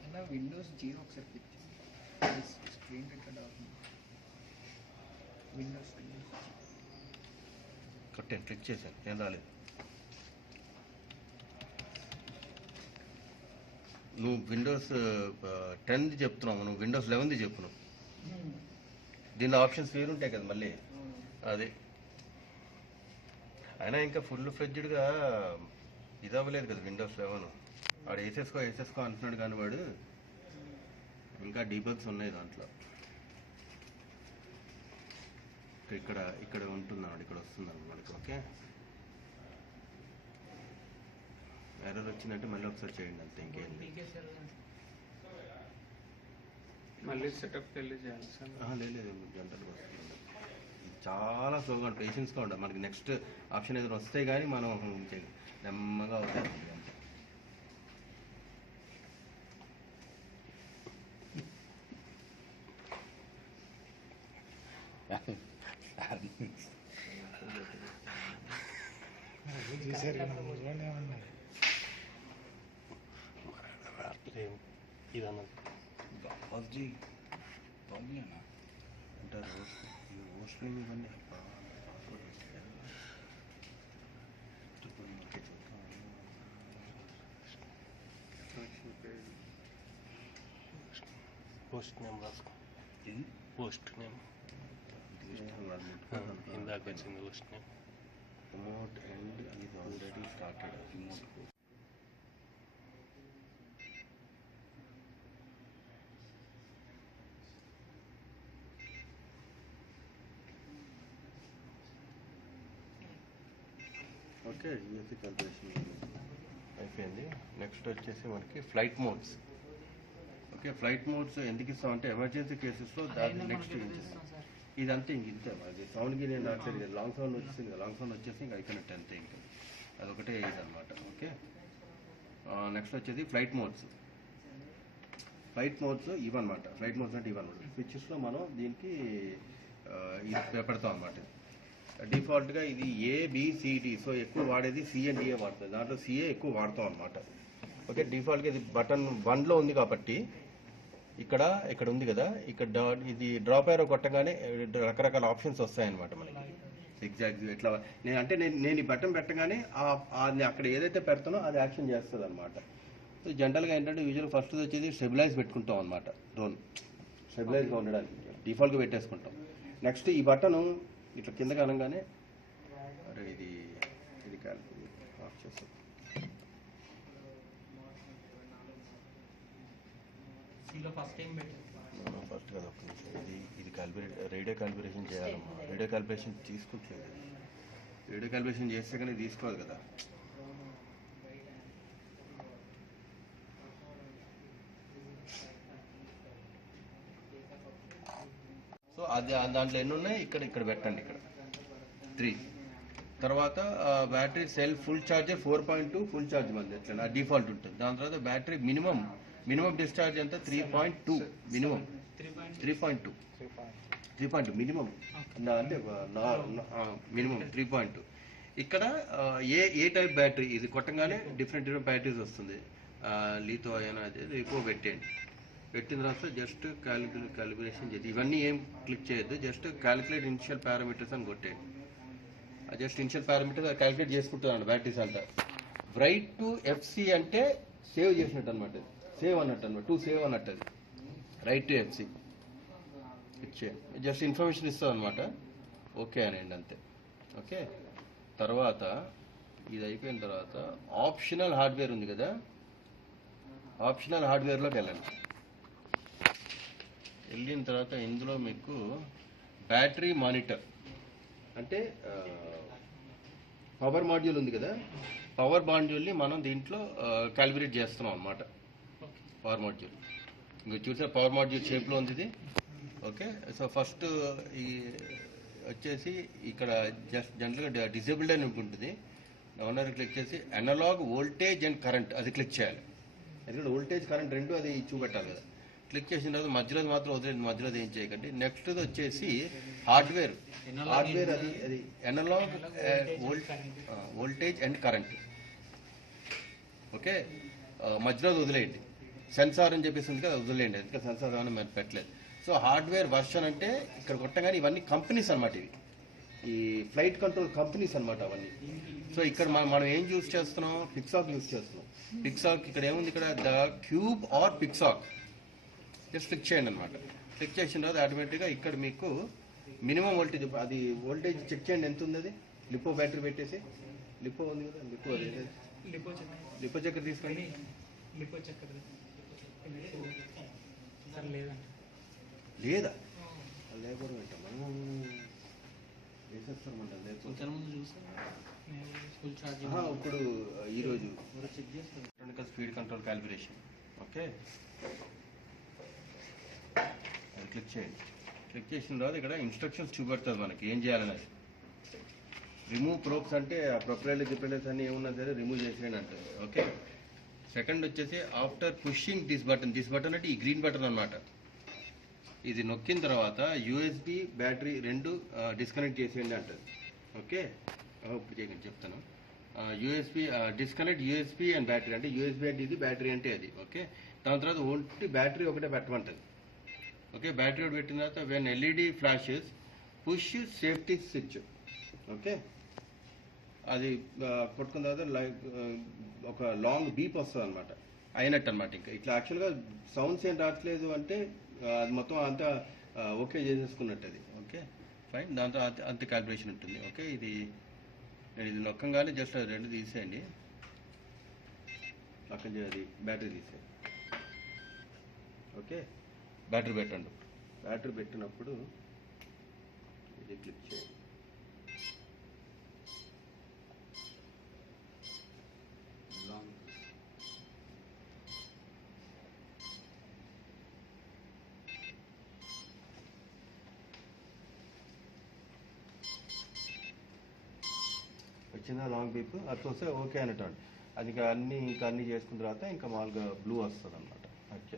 అలా విండోస్ 0 ఒకసారి క్లిక్ స్క్రీన్ రికార్డ్ అవుతుంది. విండోస్ కొట్టాను, క్లిక్ చేశాను, ఏం రాలేదు. నువ్వు విండోస్ 10ది చెప్తున్నావు, నువ్వు విండోస్ 11ది చెప్పు. దీనిలో ఆప్షన్స్ వేరు ఉంటాయి కదా మళ్ళీ, అది. అయినా ఇంకా ఫుల్ ఫ్లెడ్జ్డ్గా ఇది అవ్వలేదు కదా విండోస్ 11. వాడు వేసేసుకో అంటున్నాడు, కానీ వాడు ఇంకా డీబగ్స్ ఉన్నాయి దాంట్లో. ఇక్కడ ఉంటున్నాడు, ఇక్కడ వస్తున్నాడు మనకి. ఓకే, ఎర్రర్ వచ్చిందంటే మళ్ళీ ఒకసారి చేయండి, అంతే, ఇంకేం లేదు. మళ్ళీ సెటప్కి వెళ్ళి చేయాలి సార్? లేదు, జనరల్గా వస్తుంది. చాలా స్లోగా ఉంటుంది, పేషెన్స్గా ఉండాలి. మనకి నెక్స్ట్ ఆప్షన్ ఏదైనా వస్తే కానీ మనం నెమ్మగా అవుతుంది. ఇదన్నా అంటారు మోస్ట్లీ ఇవన్నీ పోస్ట్ నేమ్ రాసుకో. పోస్ట్ నేమ్ ఇందాక వచ్చింది post name. remote end is already started. Remote. Okay, USC calculation అయిపోయింది. నెక్స్ట్ వచ్చేసి మనకి flight modes. Okay, flight modes ఎందుకు ఇస్తామంటే ఎమర్జెన్సీ కేసెస్లో దాన్ని నెక్స్ట్ ఇదంతే, ఇంతే. అది సౌండ్కి నేను రాట్లేదు, లాంగ్ సౌండ్ వచ్చింది, లాంగ్ సౌండ్ వచ్చేసి ఇంకా అయిపోయినట్టు అంతే. ఇంకా అదొకటే ఇదన్నమాట. ఓకే, నెక్స్ట్ వచ్చేది ఫ్లైట్ మోడ్స్. ఫ్లైట్ మోడ్స్ ఇవన్నమాట. ఫ్లైట్ మోడ్స్ అంటే ఇవన్నమాట. స్విచ్చెస్లో మనం దీనికి ఇది పెడతాం అన్నమాట. డిఫాల్ట్గా ఇది ABCD, సో ఎక్కువ వాడేది C and D వాడుతుంది. దాంట్లో CA ఎక్కువ వాడతాం అనమాట. ఓకే, డిఫాల్ట్గా ఇది బటన్ 1లో ఉంది కాబట్టి ఇక్కడ ఉంది కదా, ఇక్కడ ఇది డ్రాప్ యారో కొట్టగానే రకరకాల ఆప్షన్స్ వస్తాయన్నమాట మనకి. ఎగ్జాక్ట్ ఇట్లా నేను ఈ బటన్ పెట్టగానే అక్కడ ఏదైతే పెడతానో అది యాక్షన్ చేస్తుంది అనమాట. సో జనరల్గా ఏంటంటే యూజువల్ ఫస్ట్ వచ్చేది స్టెబిలైజ్ పెట్టుకుంటాం అనమాట. డ్రోన్ స్టెబిలైజ్గా ఉండడానికి డిఫాల్ట్గా పెట్టేసుకుంటాం. నెక్స్ట్ ఈ బటన్ ఇట్లా కిందకి అనగానే అరే ఇది ఆఫ్ చేస్తాం. ఫస్ట్ కదా ఒక నిమిషం, ఇది రేడియో కాలిబ్రేషన్ చేయాలమ్మా. రేడియో కాలిబ్రేషన్ తీసుకుంటలేదు. రేడియో కాలిబ్రేషన్ చేస్తే కానీ తీసుకోవాలి కదా. సో అది దాంట్లో ఎన్ని ఉన్నాయి, ఇక్కడ పెట్టండి. ఇక్కడ 3. తర్వాత battery cell full charger 4.2 full charge మధ్య ఎట్లా డిఫాల్ట్ ఉంటుంది. దాని తర్వాత బ్యాటరీ మినిమం డిశ్చార్జ్ ఎంత 3.2 మినిమం 3.2 మినిమం అంటే మినిమం 3.2. ఇక్కడ ఏ టైప్ బ్యాటరీ ఇది కొట్టగానే డిఫరెంట్ బ్యాటరీస్ వస్తుంది. లీతో అయినా అది ఎక్కువ పెట్టేయండి. పెట్టిన తర్వాత జస్ట్ కాలిబ్రేషన్ చేసి ఇవన్నీ ఏం క్లిక్ చేయొద్దు, జస్ట్ క్యాలిక్యులేట్ ఇనిషియల్ పారామీటర్స్ అని కొట్టేయండి. జస్ట్ ఇనిషియల్ పారామీటర్ క్యాలిక్యులేట్ చేసుకుంటున్నాను బ్యాటరీస్ అంతా. రైట్ టు ఎఫ్సి అంటే సేవ్ చేసినట్టు అనమాట, సేవ్ అన్నట్టు అనమాట, టు సేవ్ అన్నట్టు అది రైట్ టు ఎఫ్సి ఇచ్చే జస్ట్ ఇన్ఫర్మేషన్ ఇస్తాం అనమాట. ఓకే అనండి అంతే. ఓకే, తర్వాత ఇది అయిపోయిన తర్వాత ఆప్షనల్ హార్డ్వేర్ ఉంది కదా, ఆప్షనల్ హార్డ్వేర్లోకి వెళ్ళండి. వెళ్ళిన తర్వాత ఇందులో మీకు బ్యాటరీ మానిటర్ అంటే పవర్ మాడ్యూల్ ఉంది కదా, పవర్ మాడ్యూల్ని మనం దీంట్లో క్యాలిబ్రేట్ చేస్తున్నాం అనమాట. పవర్ మాడ్యూల్ ఇంకా చూసే పవర్ మాడ్యూల్ షేప్లో ఉంది ఇది. ఓకే, సో ఫస్ట్ ఈ వచ్చేసి ఇక్కడ జస్ట్ జనరల్గా డిజేబుల్డ్ అని ఉంటుంది. ఓనర్ క్లిక్ చేసి అనలాగ్ వోల్టేజ్ అండ్ కరెంట్ అది క్లిక్ చేయాలి. ఎందుకంటే వోల్టేజ్ కరెంట్ రెండు అది చూపెట్టాలి కదా. క్లిక్ చేసిన తర్వాత మధ్యలో మాత్రం వదిలేదు, మధ్యలో ఏం చేయకండి. నెక్స్ట్ వచ్చేసి హార్డ్వేర్ అది analogue voltage and current. Okay, మధ్యలో వదిలేయండి. సెన్సార్ అని చెప్పేసి ఉంది కదా, వదిలేయండి, ఎందుకంటే సెన్సార్ ఏమైనా మేము పెట్టలేదు. సో హార్డ్వేర్ వర్షన్ అంటే ఇక్కడ కొట్టగానే ఇవన్నీ కంపెనీస్ అనమాట, ఇవి ఈ ఫ్లైట్ కంట్రోల్ కంపెనీస్ అనమాట అవన్నీ. సో ఇక్కడ మనం ఏం యూజ్ చేస్తున్నాం, పిక్సాక్ యూజ్ చేస్తున్నాం. పిక్సాక్ ఇక్కడ ఏముంది, ఇక్కడ the cube or Pixhawk just click చేయండి అనమాట. క్లిక్ చేసిన తర్వాత ఆటోమేటిక్గా ఇక్కడ మీకు మినిమం వోల్టేజ్, అది వోల్టేజ్ చెక్ చేయండి ఎంత ఉంది. అది లిపో బ్యాటరీ పెట్టేసి, లిపో ఉంది కదా, లిపో అది లిపో చక్కెర తీసుకోండి. లేదా లేకపోవడం ఏంట, మనం వేసేస్తామంట. ఇప్పుడు ఈరోజు చెక్ చేస్తాం స్పీడ్ కంట్రోల్ క్యాలిబ్రేషన్. ఓకే, అది క్లిక్ చేయండి. క్లిక్ చేసిన తర్వాత ఇక్కడ ఇన్స్ట్రక్షన్స్ చూపెడుతుంది మనకి ఏం చేయాలనేది. రిమూవ్ ప్రోబ్స్ అంటే ఆ ప్రొపరేటరీ డిపెండెన్స్ అన్ని ఏమున్నా సరే రిమూవ్ చేసేయండి అంటుంది. ఓకే, సెకండ్ వచ్చేసి ఆఫ్టర్ పుషింగ్ దిస్ బటన్ అంటే ఈ గ్రీన్ బటన్ అనమాట. ఇది నొక్కిన తర్వాత యూఎస్బి బ్యాటరీ రెండు డిస్కనెక్ట్ చేసేయండి అంటుంది. ఓకే, ఇప్పుడు చేయకండి చెప్తాను. USB disconnect USB and battery అంటే యూఎస్బి అంటే ఇది, బ్యాటరీ అంటే అది. ఓకే, దాని తర్వాత ఓన్లీ బ్యాటరీ ఒకటే పెట్టమంటుంది. ఓకే, బ్యాటరీ ఒకటి పెట్టిన తర్వాత when LED flashes push safety switch. Okay, అది కొట్టుకున్న తర్వాత ఒక లాంగ్ బీప్ వస్తుంది అనమాట, అయినట్టు అనమాట. ఇంకా ఇట్లా యాక్చువల్గా సౌండ్స్ ఏం రావట్లేదు అంటే అది మొత్తం అంతా ఓకే చేసేసుకున్నట్టు అది. ఓకే ఫైన్, దాంతో అంత క్యాలిబ్రేషన్ ఉంటుంది. ఓకే, ఇది నొక్కంగానే జస్ట్ రెండు తీసేయండి, పక్కన అది బ్యాటరీ తీసేయండి. ఓకే, బ్యాటరీ పెట్టండి. బ్యాటరీ పెట్టినప్పుడు ఇది క్లిక్ చేయండి. వచ్చిందా లాంగ్ బీప్, అది వస్తే ఓకే అనేటండి. అది ఇంకా అన్నీ చేసుకున్న తర్వాత ఇంకా మామూలుగా బ్లూ వస్తుంది అనమాట. ఓకే,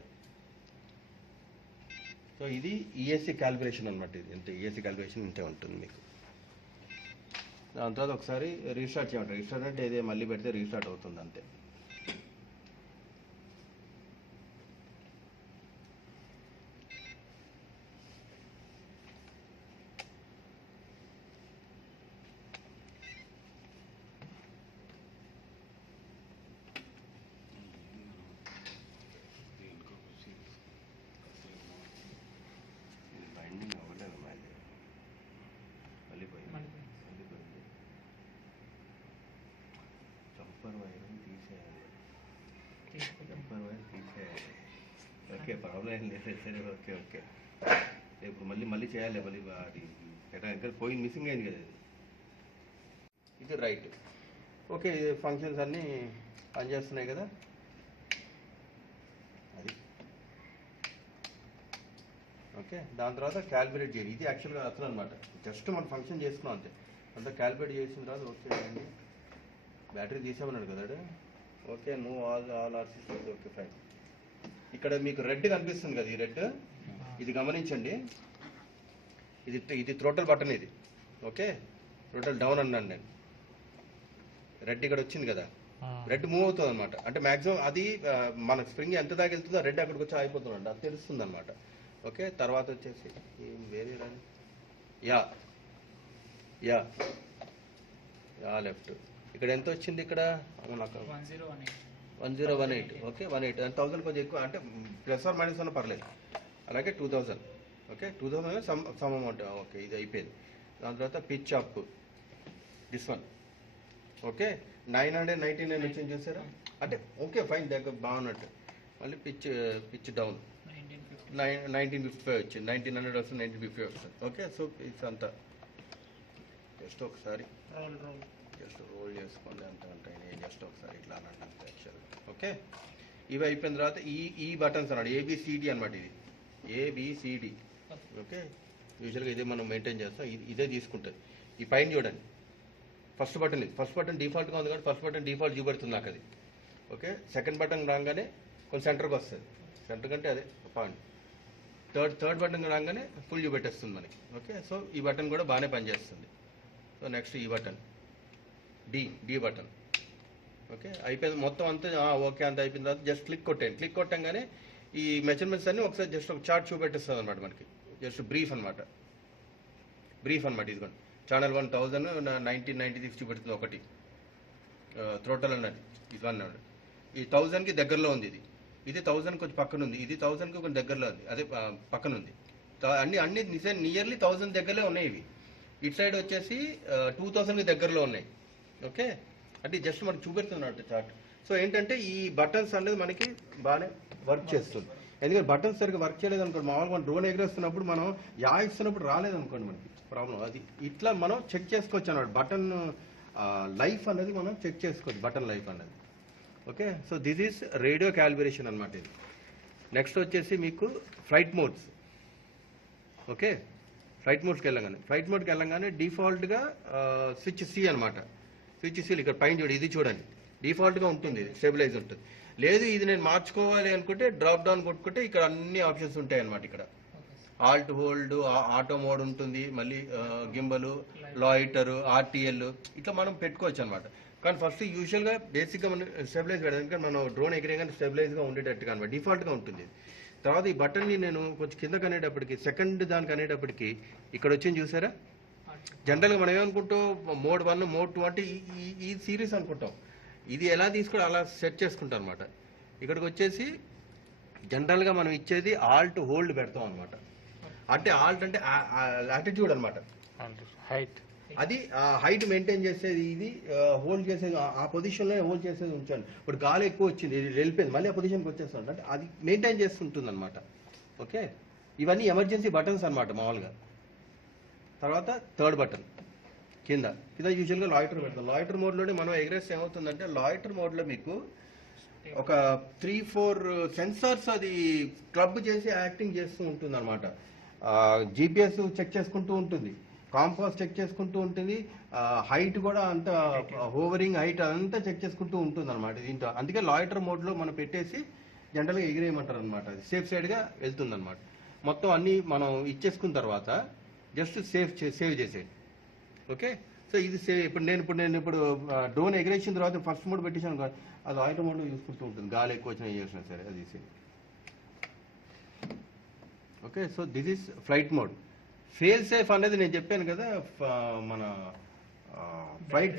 సో ఇది ఈఎస్సీ క్యాలిబ్రేషన్ అనమాట. ఇది అంటే ఈఎస్సీ క్యాలిబ్రేషన్ ఇంతే ఉంటుంది మీకు. దాని తర్వాత ఒకసారి రీస్టార్ట్ చేయమంటారు. రీస్టార్ట్ అంటే ఇదే మళ్ళీ పెడితే రీస్టార్ట్ అవుతుంది అంతే. బైండింగ్ అవ్వలేదు మళ్ళీ జంపర్ వైర్ తీసేయాలి. ఓకే, ప్రాబ్లం ఏం లేదు. సరే, ఓకే ఓకే, ఇప్పుడు మళ్ళీ చేయాలి. మళ్ళీ అది ఎక్కడ పోయి మిస్సింగ్ అయింది కదా ఇది రైట్. ఓకే, ఫంక్షన్స్ అన్నీ పనిచేస్తున్నాయి కదా. అది ఓకే, దాని తర్వాత క్యాలిబ్రేట్ చేయాలి. ఇది యాక్చువల్గా అసలు అనమాట, జస్ట్ మనం ఫంక్షన్ చేసుకున్నాం అంతే. అంతా క్యాలిబ్రేట్ చేసిన తర్వాత ఓకే అండి. బ్యాటరీ తీసామన్నాడు కదా. ఓకే, నువ్వు all are systems. Okay fine. ఇక్కడ మీకు రెడ్ కనిపిస్తుంది కదా, ఈ రెడ్ ఇది గమనించండి. ఇది థ్రోటల్ బటన్ ఇది. ఓకే, థ్రోటల్ డౌన్ అన్నాను నేను. రెడ్ ఇక్కడ వచ్చింది కదా, రెడ్ మూవ్ అవుతుంది అనమాట. అంటే మ్యాక్సిమం అది మన స్ప్రింగ్ ఎంత దాకా వెళ్తుందో రెడ్ అక్కడికి వచ్చి ఆగిపోతుంది, అది తెలుస్తుంది అనమాట. ఓకే, తర్వాత వచ్చేసి వేరే యా లెఫ్ట్. ఇక్కడ ఎంత వచ్చింది ఇక్కడ? నాకు 1018. 1018. ఓకే 18 అంటే 1000 కొంచెం ఎక్కువ, అంటే ప్లస్ ఆర్ మైనస్ అన్న పర్లేదు. అలాగే 2000. Okay 2000 some amount. ఓకే ఇది అయిపోయింది. దాని తర్వాత pitch up this one. Okay 999 వచ్చింది చూసారా? అంటే ఓకే ఫైన్ దగ్గర బాగున్నట్టు. మళ్ళీ పిచ్ డౌన్ 1955 వచ్చింది. 1900 వస్తుంది, 1950 వస్తుంది. ఓకే సో ఇది అంతా జస్ట్ ఒకసారి జస్ట్ రోల్ చేసుకోండి అంత అంటే జస్ట్ ఒకసారి ఇట్లా అన్నట్టు యాక్చువల్. ఓకే ఇవి అయిపోయిన తర్వాత ఈ బటన్స్ అన్నాడు ఏబిసిడి అనమాట. ఇది ఏబిసిడి. ఓకే యూజువల్గా ఇదే మనం మెయింటైన్ చేస్తాం. ఇదే తీసుకుంటుంది. ఈ పైన చూడండి ఫస్ట్ బటన్. ఇది ఫస్ట్ బటన్ డిఫాల్ట్గా ఉంది కాబట్టి ఫస్ట్ బటన్ డిఫాల్ట్ చూపెడుతుంది నాకు అది. ఓకే సెకండ్ బటన్ రాగానే కొంచెం సెంటర్కి వస్తుంది. సెంటర్ కంటే అదే పాయింట్. థర్డ్ బటన్ రాగానే ఫుల్ చూపెట్టేస్తుంది మనకి. ఓకే సో ఈ బటన్ కూడా బాగానే పనిచేస్తుంది. సో నెక్స్ట్ ఈ బటన్ డి బటన్. ఓకే అయిపోయింది మొత్తం అంతా. ఓకే అంత అయిపోయిన తర్వాత జస్ట్ క్లిక్ కొట్టండి. క్లిక్ కొట్టంగానే ఈ మెజర్మెంట్స్ అన్ని ఒకసారి జస్ట్ ఒక చార్ట్ చూపెట్టేస్తుంది అనమాట మనకి. జస్ట్ బ్రీఫ్ అనమాట. ఇదిగోండి ఛానల్ 1000 1996 చూపెడుతుంది ఒకటి టోటల్ అన్నది. ఇది వన్ ఈ 1000కి దగ్గరలో ఉంది. ఇది 1000 కొంచెం పక్కన ఉంది. ఇది 1000కి కొంచెం దగ్గరలో ఉంది. అదే పక్కన ఉంది. అన్ని నియర్లీ 1000 దగ్గరలో ఉన్నాయి ఇవి. ఇటు సైడ్ వచ్చేసి 2000కి దగ్గరలో ఉన్నాయి. ఓకే అంటే జస్ట్ మనకి చూపెడుతున్నట్టు చార్ట్. సో ఏంటంటే ఈ బటన్స్ అనేది మనకి బాగానే వర్క్ చేస్తుంది. ఎందుకంటే బటన్స్ సరిగ్గా వర్క్ చేయలేదు అనుకోండి, మామూలుగా మనం డ్రోన్ ఎగరేస్తున్నప్పుడు మనం ఇస్తున్నప్పుడు రాలేదనుకోండి మనకి ప్రాబ్లం. అది ఇట్లా మనం చెక్ చేసుకోవచ్చు అన్నమాట. బటన్ లైఫ్ అనేది మనం చెక్ చేసుకోవచ్చు, బటన్ లైఫ్ అనేది. Okay so this is radio calibration అనమాట ఇది. నెక్స్ట్ వచ్చేసి మీకు ఫ్లైట్ మోడ్స్. ఓకే ఫ్లైట్ మోడ్కి వెళ్ళంగానే డిఫాల్ట్గా స్విచ్ సి అనమాట. స్విచ్ సి ఇక్కడ పైన చూడండి, ఇది చూడండి డిఫాల్ట్గా ఉంటుంది. ఇది స్టెబిలైజ్ ఉంటుంది. లేదు ఇది నేను మార్చుకోవాలి అనుకుంటే డ్రాప్ డౌన్ కొట్టుకుంటే ఇక్కడ అన్ని ఆప్షన్స్ ఉంటాయి అనమాట. ఇక్కడ ఆల్ట్ హోల్డ్, ఆటో మోడ్ ఉంటుంది, మళ్ళీ గింబల్, లాయిటర్, ఆర్టీఎల్ ఇట్లా మనం పెట్టుకోవచ్చు అనమాట. కానీ ఫస్ట్ యూజువల్గా బేసిక్గా మనం స్టెబిలైజ్ పెడతాం. ఎందుకంటే మనం డ్రోన్ ఎగిరేగానే స్టెబిలైజ్గా ఉండేటట్టుగా అనమాట డిఫాల్ట్గా ఉంటుంది. తర్వాత ఈ బటన్ని నేను కొంచెం కిందకి అనేటప్పటికి సెకండ్ దానికి అనేటప్పటికి ఇక్కడ వచ్చింది చూసారా? జనరల్గా మనం ఏమనుకుంటాం మోడ్ 1 మోడ్ 2 అంటే ఈ సిరీస్ అనుకుంటాం. ఇది ఎలా తీసుకోవడం అలా సెట్ చేసుకుంటాం అనమాట. ఇక్కడికి వచ్చేసి జనరల్గా మనం ఇచ్చేది ఆల్ట్ హోల్డ్ పెడతాం అనమాట. అంటే ఆల్ట్ అంటే లాటిట్యూడ్ అనమాట. హైట్ అది హైట్ మెయింటైన్ చేసేది. ఇది హోల్డ్ చేసేది ఆ పొజిషన్లో హోల్డ్ చేసేది ఉంచండి. ఇప్పుడు గాలి ఎక్కువ వచ్చింది, ఇది వెళ్ళిపోయింది, మళ్ళీ ఆ పొజిషన్కి వచ్చేస్తుంది అంటే అది మెయింటైన్ చేస్తుంటుంది అనమాట. ఓకే ఇవన్నీ ఎమర్జెన్సీ బటన్స్ అనమాట మామూలుగా. తర్వాత థర్డ్ బటన్ కింద యూజువల్గా లాయిటర్ పెడతాం. లాయిటర్ మోడ్లోనే మనం ఎగరేస్తే ఏమవుతుందంటే లాయిటర్ మోడ్లో మీకు ఒక 3-4 సెన్సార్స్ అది క్లబ్ చేసి యాక్టింగ్ చేస్తూ ఉంటుంది అనమాట. జీపీఎస్ చెక్ చేసుకుంటూ ఉంటుంది, కాంపాస్ చెక్ చేసుకుంటూ ఉంటుంది, హైట్ కూడా అంత హోవరింగ్ హైట్ అంతా చెక్ చేసుకుంటూ ఉంటుంది అనమాట దీంట్లో. అందుకే లాయిటర్ మోడ్లో మనం పెట్టేసి జనరల్గా ఎగిరేయమంటారు అనమాట. అది సేఫ్ సైడ్గా వెళ్తుంది అనమాట. మొత్తం అన్నీ మనం ఇచ్చేసుకున్న తర్వాత జస్ట్ సేవ్ చేసేయండి. ఓకే సో ఇది సేవ్. ఇప్పుడు నేను డ్రోన్ ఎగిరేసిన తర్వాత ఫస్ట్ మోడ్ పెట్టేసాను కదా, అది లాయిటర్ మోడ్లో చూసుకుంటూ ఉంటుంది. గాలి ఎక్కువ వచ్చినా చేసినా సరే అది save. Okay so this is flight mode. Fail safe అనేది నేను చెప్పాను కదా, మన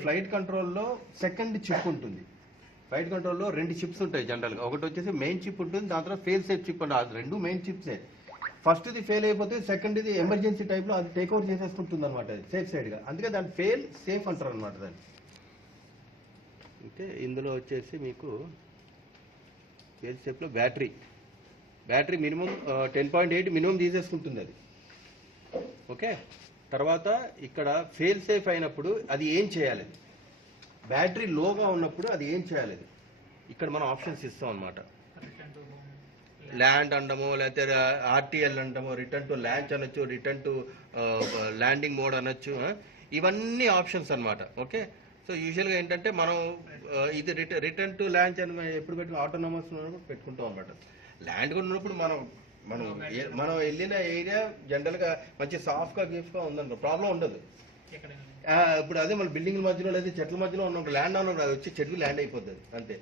ఫ్లైట్ కంట్రోల్లో సెకండ్ చిప్ ఉంటుంది. ఫ్లైట్ కంట్రోల్లో 2 చిప్స్ ఉంటాయి జనరల్గా. ఒకటి వచ్చేసి మెయిన్ చిప్ ఉంటుంది, దాని తర్వాత ఫెయిల్ సేఫ్ చిప్ అంటే అది 2 మెయిన్ చిప్సే. ఫస్ట్ది ఫెయిల్ అయిపోతే సెకండ్ది ఎమర్జెన్సీ టైప్లో అది టేక్ ఓవర్ చేసేసుకుంటుంది అనమాట, అది సేఫ్ సైడ్గా. అందుకే దాన్ని ఫెయిల్ సేఫ్ అంటారు అనమాట దాన్ని. అంటే ఇందులో వచ్చేసి మీకు ఫెయిల్ సేఫ్లో బ్యాటరీ మినిమం 10.8 మినిమం తీసేసుకుంటుంది అది. ఓకే తర్వాత ఇక్కడ ఫెయిల్ సేఫ్ అయినప్పుడు అది ఏం చేయాలి, బ్యాటరీ లోగా ఉన్నప్పుడు అది ఏం చేయాలి, ఇక్కడ మనం ఆప్షన్స్ ఇస్తాం అనమాట. ల్యాండ్ అండమో, లేకపోతే ఆర్టీఎల్ అంటామో, రిటర్న్ టు ల్యాంచ్ అనొచ్చు, రిటర్న్ టు ల్యాండింగ్ మోడ్ అనొచ్చు. ఇవన్నీ ఆప్షన్స్ అనమాట. ఓకే సో యూజువల్గా ఏంటంటే మనం ఇది రిటర్న్ టు ల్యాంచ్ అని ఎప్పుడు పెట్టుకుని ఆటోనమస్ పెట్టుకుంటాం అనమాట. ల్యాండ్ కూడా ఉన్నప్పుడు మనం వెళ్ళిన ఏరియా జనరల్గా మంచి సాఫ్ట్గా గీఫ్గా ఉందనుకో ప్రాబ్లం ఉండదు. ఇప్పుడు అదే మన బిల్డింగ్ మధ్యలో లేదా చెట్ల మధ్యలో ఉన్నప్పుడు ల్యాండ్ అన్నప్పుడు అది వచ్చి చెట్టుకు ల్యాండ్ అయిపోతుంది అంతే.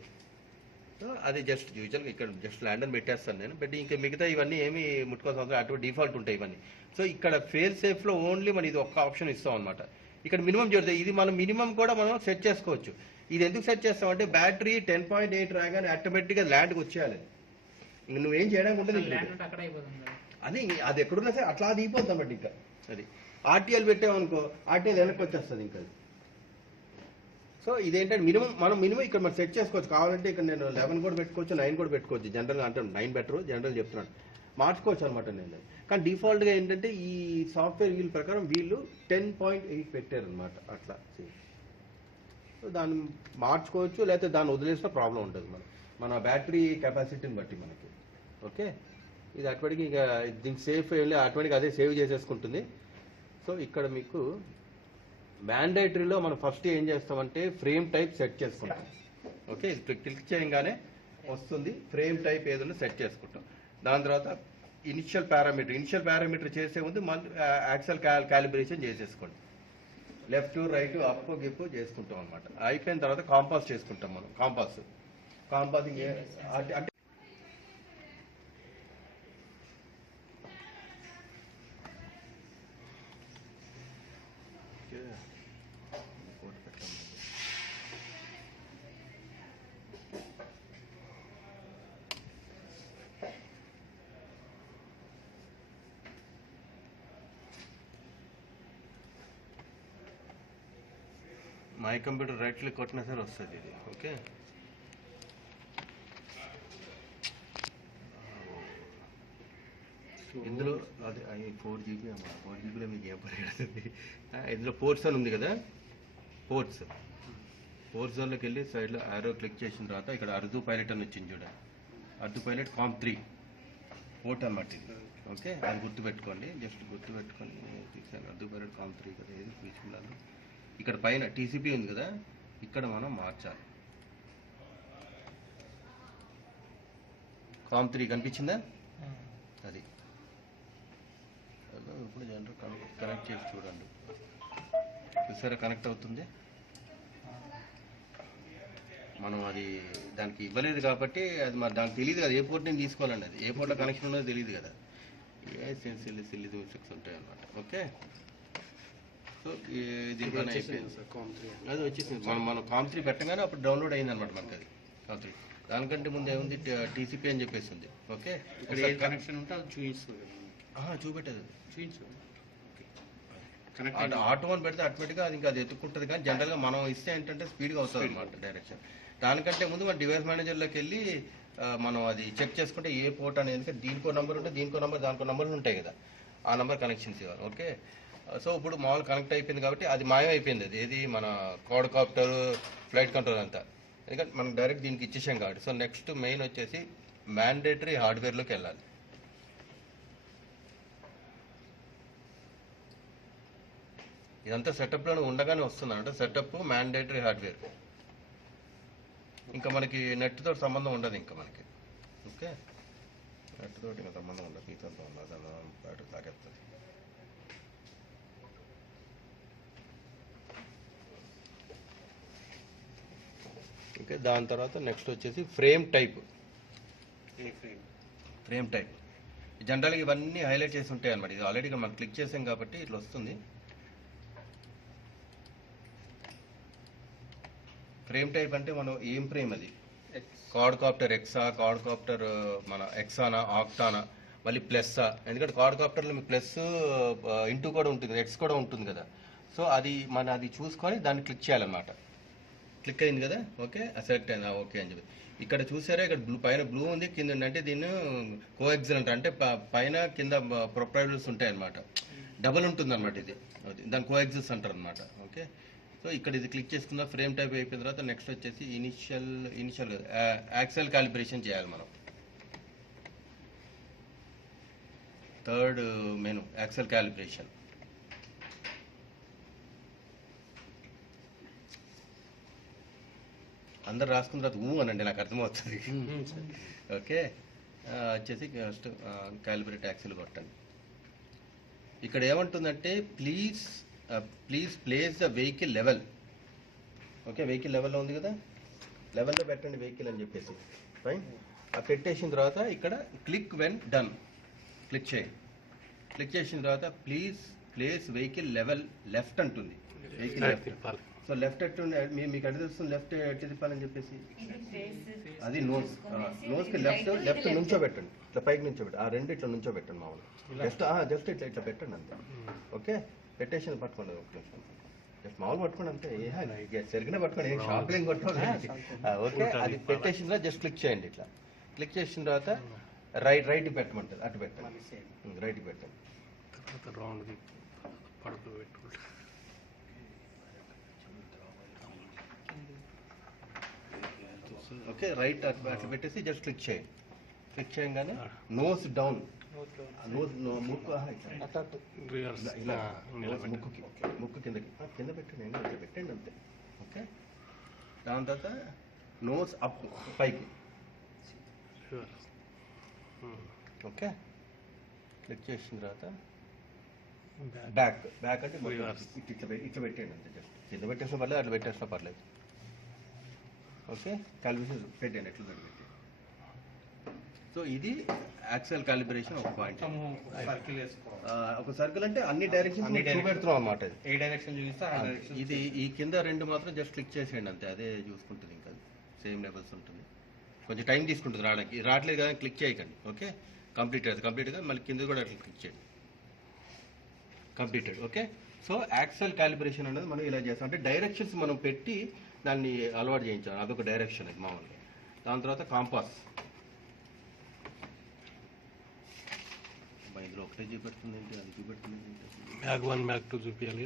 సో అది జస్ట్ యూజువల్గా ఇక్కడ జస్ట్ ల్యాండ్ అని పెట్టేస్తాను నేను. పెట్టి ఇంకా మిగతా ఇవన్నీ ఏమి ముట్టుకోవాల్సిన అవసరం, అటువంటి డిఫాల్ట్ ఉంటాయి ఇవన్నీ. సో ఇక్కడ ఫెయిల్ సేఫ్లో ఓన్లీ మనం ఇది ఒక్క ఆప్షన్ ఇస్తాం అనమాట. ఇక్కడ మినిమం చూడదు, ఇది మనం మినిమం కూడా మనం సెట్ చేసుకోవచ్చు. ఇది ఎందుకు సెట్ చేస్తామంటే బ్యాటరీ 10.8 రాగానే ఆటోమేటిక్గా ల్యాండ్కి వచ్చేయాలి. ఇంక నువ్వేం చేయడానికి ఉంటుంది. ల్యాండ్ అక్కడ అయిపోతుంది కదా. అది ఎక్కడున్నా సరే అట్లా దిగిపోతాం బట్ ఇంకా అది ఆర్టీఎల్ పెట్టామనుకో ఆర్టీఎల్ వెనక్కి వచ్చేస్తుంది ఇంకా. సో ఇదేంటంటే మనం మినిమం ఇక్కడ మనం సెట్ చేసుకోవచ్చు. కావాలంటే ఇక్కడ నేను 11 కూడా పెట్టుకోవచ్చు, 9 కూడా పెట్టుకోవచ్చు. జనరల్గా అంటే 9 బెటర్, జనరల్ చెప్తున్నాను, మార్చుకోవచ్చు అనమాట నేను. కానీ డిఫాల్ట్గా ఏంటంటే ఈ సాఫ్ట్వేర్ వీల్ ప్రకారం వీళ్ళు 10.8 పెట్టారు అనమాట అట్లా. సో దాన్ని మార్చుకోవచ్చు, లేకపోతే దాన్ని వదిలేసిన ప్రాబ్లం ఉంటుంది మన బ్యాటరీ కెపాసిటీని బట్టి మనకి. ఓకే, ఇది ఆటోమేటిక్ ఇక దీనికి సేఫ్ వెళ్ళి ఆటోమేటిక్ అదే సేవ్ చేసేసుకుంటుంది. సో ఇక్కడ మీకు మ్యాండేటరీలో మనం ఫస్ట్ ఏం చేస్తామంటే ఫ్రేమ్ టైప్ సెట్ చేసుకుంటాం. ఓకే, ఇది క్లిక్ చేయగానే వస్తుంది ఫ్రేమ్ టైప్ ఏదైనా సెట్ చేసుకుంటాం. దాని తర్వాత ఇనిషియల్ పారామీటర్ చేసే ముందు మళ్ళీ యాక్సల్ క్యాలిబ్రేషన్ చేసేసుకోండి. లెఫ్ట్ రైట్ అప్ గిప్ చేసుకుంటాం అనమాట. అయిపోయిన తర్వాత కాంపాస్ చేసుకుంటాం మనం. కాంపాసింగ్ అంటే మై కంప్యూటర్ రైట్ క్లిక్ కొట్టినా సరే వస్తుంది ఇది. ఓకే, ఇందులో అది 4GB అమ్మా, 4GBలో మీకు ఏం పరిగెడుతుంది. ఇందులో పోర్ట్స్ అని ఉంది కదా, పోర్ట్స్ జోన్లోకి వెళ్ళి సైడ్లో ఆరో క్లిక్ చేసిన తర్వాత ఇక్కడ అర్దు పైలట్ అని వచ్చింది చూడండి. అర్దు పైలట్ COM3 పోర్ట్ అన్నమాట ఇది. ఓకే, అది గుర్తుపెట్టుకోండి, జస్ట్ గుర్తుపెట్టుకొని అర్దు పైలట్ COM3 కదా. ఏది తీసుకున్నాను ఇక్కడ పైన TCP ఉంది కదా, ఇక్కడ మనం మార్చాలి. COM3 కనిపించిందా? అది ఇప్పుడు జనరల్ కనెక్ట్ చేసి చూడండి. చూసారా కనెక్ట్ అవుతుంది. మనం అది దానికి ఇవ్వలేదు కాబట్టి అది మరి దానికి తెలియదు కదా ఏ పోర్ట్ నేను తీసుకోవాలండి. అది ఏ పోర్ట్లో కనెక్షన్ ఉన్నదో తెలియదు కదా. ఏ సిల్లి మిస్టేక్స్ ఉంటాయి అన్నమాట. ఓకే, సో ఇది పని అయిపోయింది. అది వచ్చేసింది. మనం COM3 పెట్టగానే అప్పుడు డౌన్లోడ్ అయింది అనమాట మనకి. అది COM3 దానికంటే ముందు ఏముంది TCP అని చెప్పేసి ఉంది. ఓకే, ఇక్కడ ఏ కనెక్షన్ ఉంటే అది చూపిస్తుంది. చూపెట్టదు, చూపించు ఆటో అని పెడితే ఆటోమేటిక్గా అది ఇంకా అది ఎత్తుకుంటుంది. కానీ జనరల్గా మనం ఇస్తే ఏంటంటే స్పీడ్గా వస్తుంది అనమాట డైరెక్షన్. దానికంటే ముందు మన డివైస్ మేనేజర్లోకి వెళ్ళి మనం అది చెక్ చేసుకుంటే ఏ పోర్ట్ అనేది దీనికో నెంబర్ ఉంటే దీనికో నెంబర్ దానికో నెంబర్లు ఉంటాయి కదా, ఆ నెంబర్ కనెక్షన్స్ ఇవ్వాలి. ఓకే, సో ఇప్పుడు మామూలు కనెక్ట్ అయిపోయింది కాబట్టి అది మాయమైపోయింది. అది ఏది మన క్వాడ్కాప్టర్ ఫ్లైట్ కంట్రోల్ అంతా, ఎందుకంటే మనం డైరెక్ట్ దీనికి ఇచ్చేసాం కాబట్టి. సో నెక్స్ట్ మెయిన్ వచ్చేసి మ్యాండేటరీ హార్డ్వేర్లోకి వెళ్ళాలి. ఇదంతా సెటప్లో ఉండగానే వస్తుంది అంటే సెటప్ మ్యాండేటరీ హార్డ్వేర్. ఇంకా మనకి నెట్ తోటి సంబంధం ఉండదు ఇంకా మనకి. ఓకే, నెట్ తోటి ఇంకా సంబంధం ఉండదు, మీతో ఉండదు, బయటకు తాగేస్తుంది. ఓకే, దాని తర్వాత నెక్స్ట్ వచ్చేసి ఫ్రేమ్ టైప్. జనరల్గా ఇవన్నీ హైలైట్ చేసి ఉంటాయి అన్నమాట. ఇది ఆల్రెడీ మనం క్లిక్ చేసాం కాబట్టి ఇట్లా వస్తుంది. ఫ్రేమ్ టైప్ అంటే మనం ఏం ఫ్రేమ్ అది క్వాడ్కాప్టర్ ఎక్సా, క్వాడ్కాప్టర్ మన ఎక్సానా, ఆక్టానా, మళ్ళీ ప్లస్సా. ఎందుకంటే క్వాడ్కాప్టర్లో మీకు ప్లస్ ఇంటూ కూడా ఉంటుంది కదా, ఎక్స్ కూడా ఉంటుంది కదా. సో అది అది చూసుకొని దాన్ని క్లిక్ చేయాలన్నమాట. క్లిక్ అయింది కదా, ఓకే సెలెక్ట్ అయింది, ఓకే అని చెప్పి. ఇక్కడ చూసారా ఇక్కడ పైన బ్లూ ఉంది, కింద అంటే దీన్ని కోఎక్సల్ అంటారు. అంటే పైన కింద ప్రొప్రైటర్స్ ఉంటాయి అనమాట, డబల్ ఉంటుంది అనమాట. ఇది దాని కోఎక్సల్స్ అంటారు అనమాట. ఓకే, సో ఇక్కడ ఇది క్లిక్ చేసుకుందాం. ఫ్రేమ్ టైప్ అయిపోయిన తర్వాత నెక్స్ట్ వచ్చేసి ఇనిషియల్ యాక్సల్ క్యాలిబ్రేషన్ చేయాలి మనం. Third menu axle calibration. అందరు రాసుకున్న తర్వాత అనండి, నాకు అర్థమవుతుంది. ఓకే, వచ్చేసి ఫస్ట్ క్యాలిబ్రేట్ యాక్సల్ కొట్టండి. ఇక్కడ ఏమంటుందంటే please place the vehicle level. Okay, vehicle లెవెల్లో ఉంది కదా, లెవెల్లో పెట్టండి వెహికల్ అని చెప్పేసి. ఫైన్, పెట్టేసిన తర్వాత ఇక్కడ క్లిక్ వెన్ డన్ క్లిక్ చేయండి. క్లిక్ చేసిన తర్వాత please place vehicle level left అంటుంది. Vehicle left. తిప్పాలి. సో లెఫ్ట్ ఎట్టు మీకు ఎట్లా తెలుస్తుంది లెఫ్ట్ ఎట్టు తిప్పాలని చెప్పేసి? అది నోస్కి లెఫ్ట్ నుంచోబెట్టండి, ఇట్లా పైకి నుంచోబెట్టి ఆ రెండు ఇట్లా నుంచోబెట్టండి మామూలుగా. జస్ట్ ఇట్లా పెట్టండి అంతే. ఓకే, పెట్టేసి పట్టుకోండి ఒక నిమిషం. జస్ట్ మామూలు పట్టుకోండి అంతే. సరిగ్గా పట్టుకోండి, ఏం షార్ప్గా ఏం కొట్టుకోండి. ఓకే, అది పెట్టేసిన తర్వాత జస్ట్ క్లిక్ చేయండి. ఇట్లా క్లిక్ చేసిన తర్వాత రైట్ పెట్టమంటుంది, అటు పెట్టండి, రైట్కి పెట్టండి. తర్వాత రౌండ్ పడుకు పెట్టుకుంటా. ఓకే, రైట్ అట్లా పెట్టేసి జస్ట్ క్లిక్ చేయండి. క్లిక్ చేయగానే నోస్ డౌన్, ముక్కు రివర్స్ ఇలా ముక్కు కింద పెట్టండి, ఇట్లా పెట్టండి అంతే. ఓకే, దాని తర్వాత నోస్ అప్ పైకి. రివర్స్. ఓకే, క్లిక్ చేసిన తర్వాత బ్యాక్ అంటే ఇట్లా పెట్టండి అంతే. జస్ట్ కింద పెట్టేసిన పర్లేదు, అట్లా పెట్టేసినా పర్లేదు. ఓకే, కాలిబ్రేషన్ పెట్టండి ఎట్లా పెట్టి. సో ఇది యాక్చువల్ కాలిబ్రేషన్ ఒక పాయింట్. సర్కిల్ వేసుకోవాలి. ఒక సర్కిల్ అంటే అన్ని డైరెక్షన్స్ చూపెడుతున్నాం అన్నమాట. ఏ డైరెక్షన్ చూపిస్తే ఆ డైరెక్షన్. ఇది ఈ కింద రెండు మాత్రం జస్ట్ క్లిక్ చేసేయండి అంతే, అదే చూసుకుంటుంది. ఇంకా సేమ్ లెవెల్స్ ఉంటుంది, కొంచెం టైం తీసుకుంటుంది రావడానికి. రావట్లేదు కదా క్లిక్ చేయకండి. ఓకే, కంప్లీట్గా మళ్ళీ కింద కూడా అట్లా క్లిక్ చేయండి. Completed. Okay, so actual calibration అనేది మనం ఇలా చేస్తాం, అంటే డైరెక్షన్స్ మనం పెట్టి దాన్ని అలవాటు చేయించాలి. అదొక డైరెక్షన్ అది మామూలుగా. దాని తర్వాత కాంపాస్, ఇందులో ఒకటే చూపెడుతుంది ఏంటి, అది చూపెడుతుంది ఏంటి? మ్యాగ్ 1 మ్యాగ్ 2 చూపించాలి.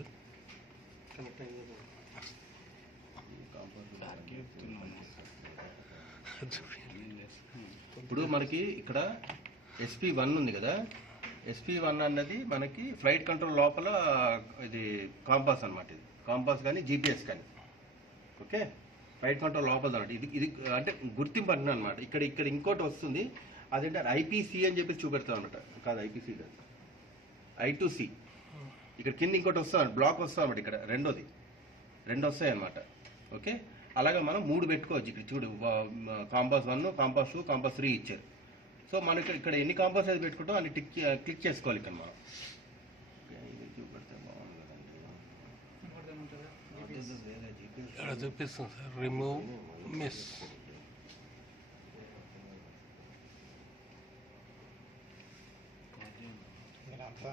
ఇప్పుడు మనకి ఇక్కడ SP1 ఉంది కదా, SP1 అన్నది మనకి ఫ్లైట్ కంట్రోల్ లోపల ఇది కాంపాస్ అనమాట. ఇది కాంపాస్ కానీ GPS కానీ. ఓకే, ఫ్లైట్ కంట్రోల్ లోపల అనమాట. ఇది అంటే గుర్తింపు అంటున్నా అనమాట. ఇక్కడ ఇంకోటి వస్తుంది, అదేంటే IPC అని చెప్పి చూపెడతాం అనమాట. కాదు, IPC కాదు, I2C. ఇక్కడ కింద ఇంకోటి వస్తాం, బ్లాక్ వస్తాం అనమాట. ఇక్కడ రెండు వస్తాయి అనమాట. ఓకే, అలాగే మనం 3 పెట్టుకోవచ్చు. ఇక్కడ చూడు, కాంపాస్ 1, కాంపాస్ 2, కాంపాస్ 3 ఇచ్చారు. సో మనకి ఇక్కడ ఎన్ని కాంపాస్ అయితే పెట్టుకుంటాం అన్ని క్లిక్ చేసుకోవాలి ఇక్కడ మనం. చూపెడితే బాగుంది కదండి. ఇక్కడ చూపిస్తాం సార్, రిమూవ్ మిస్. అంతా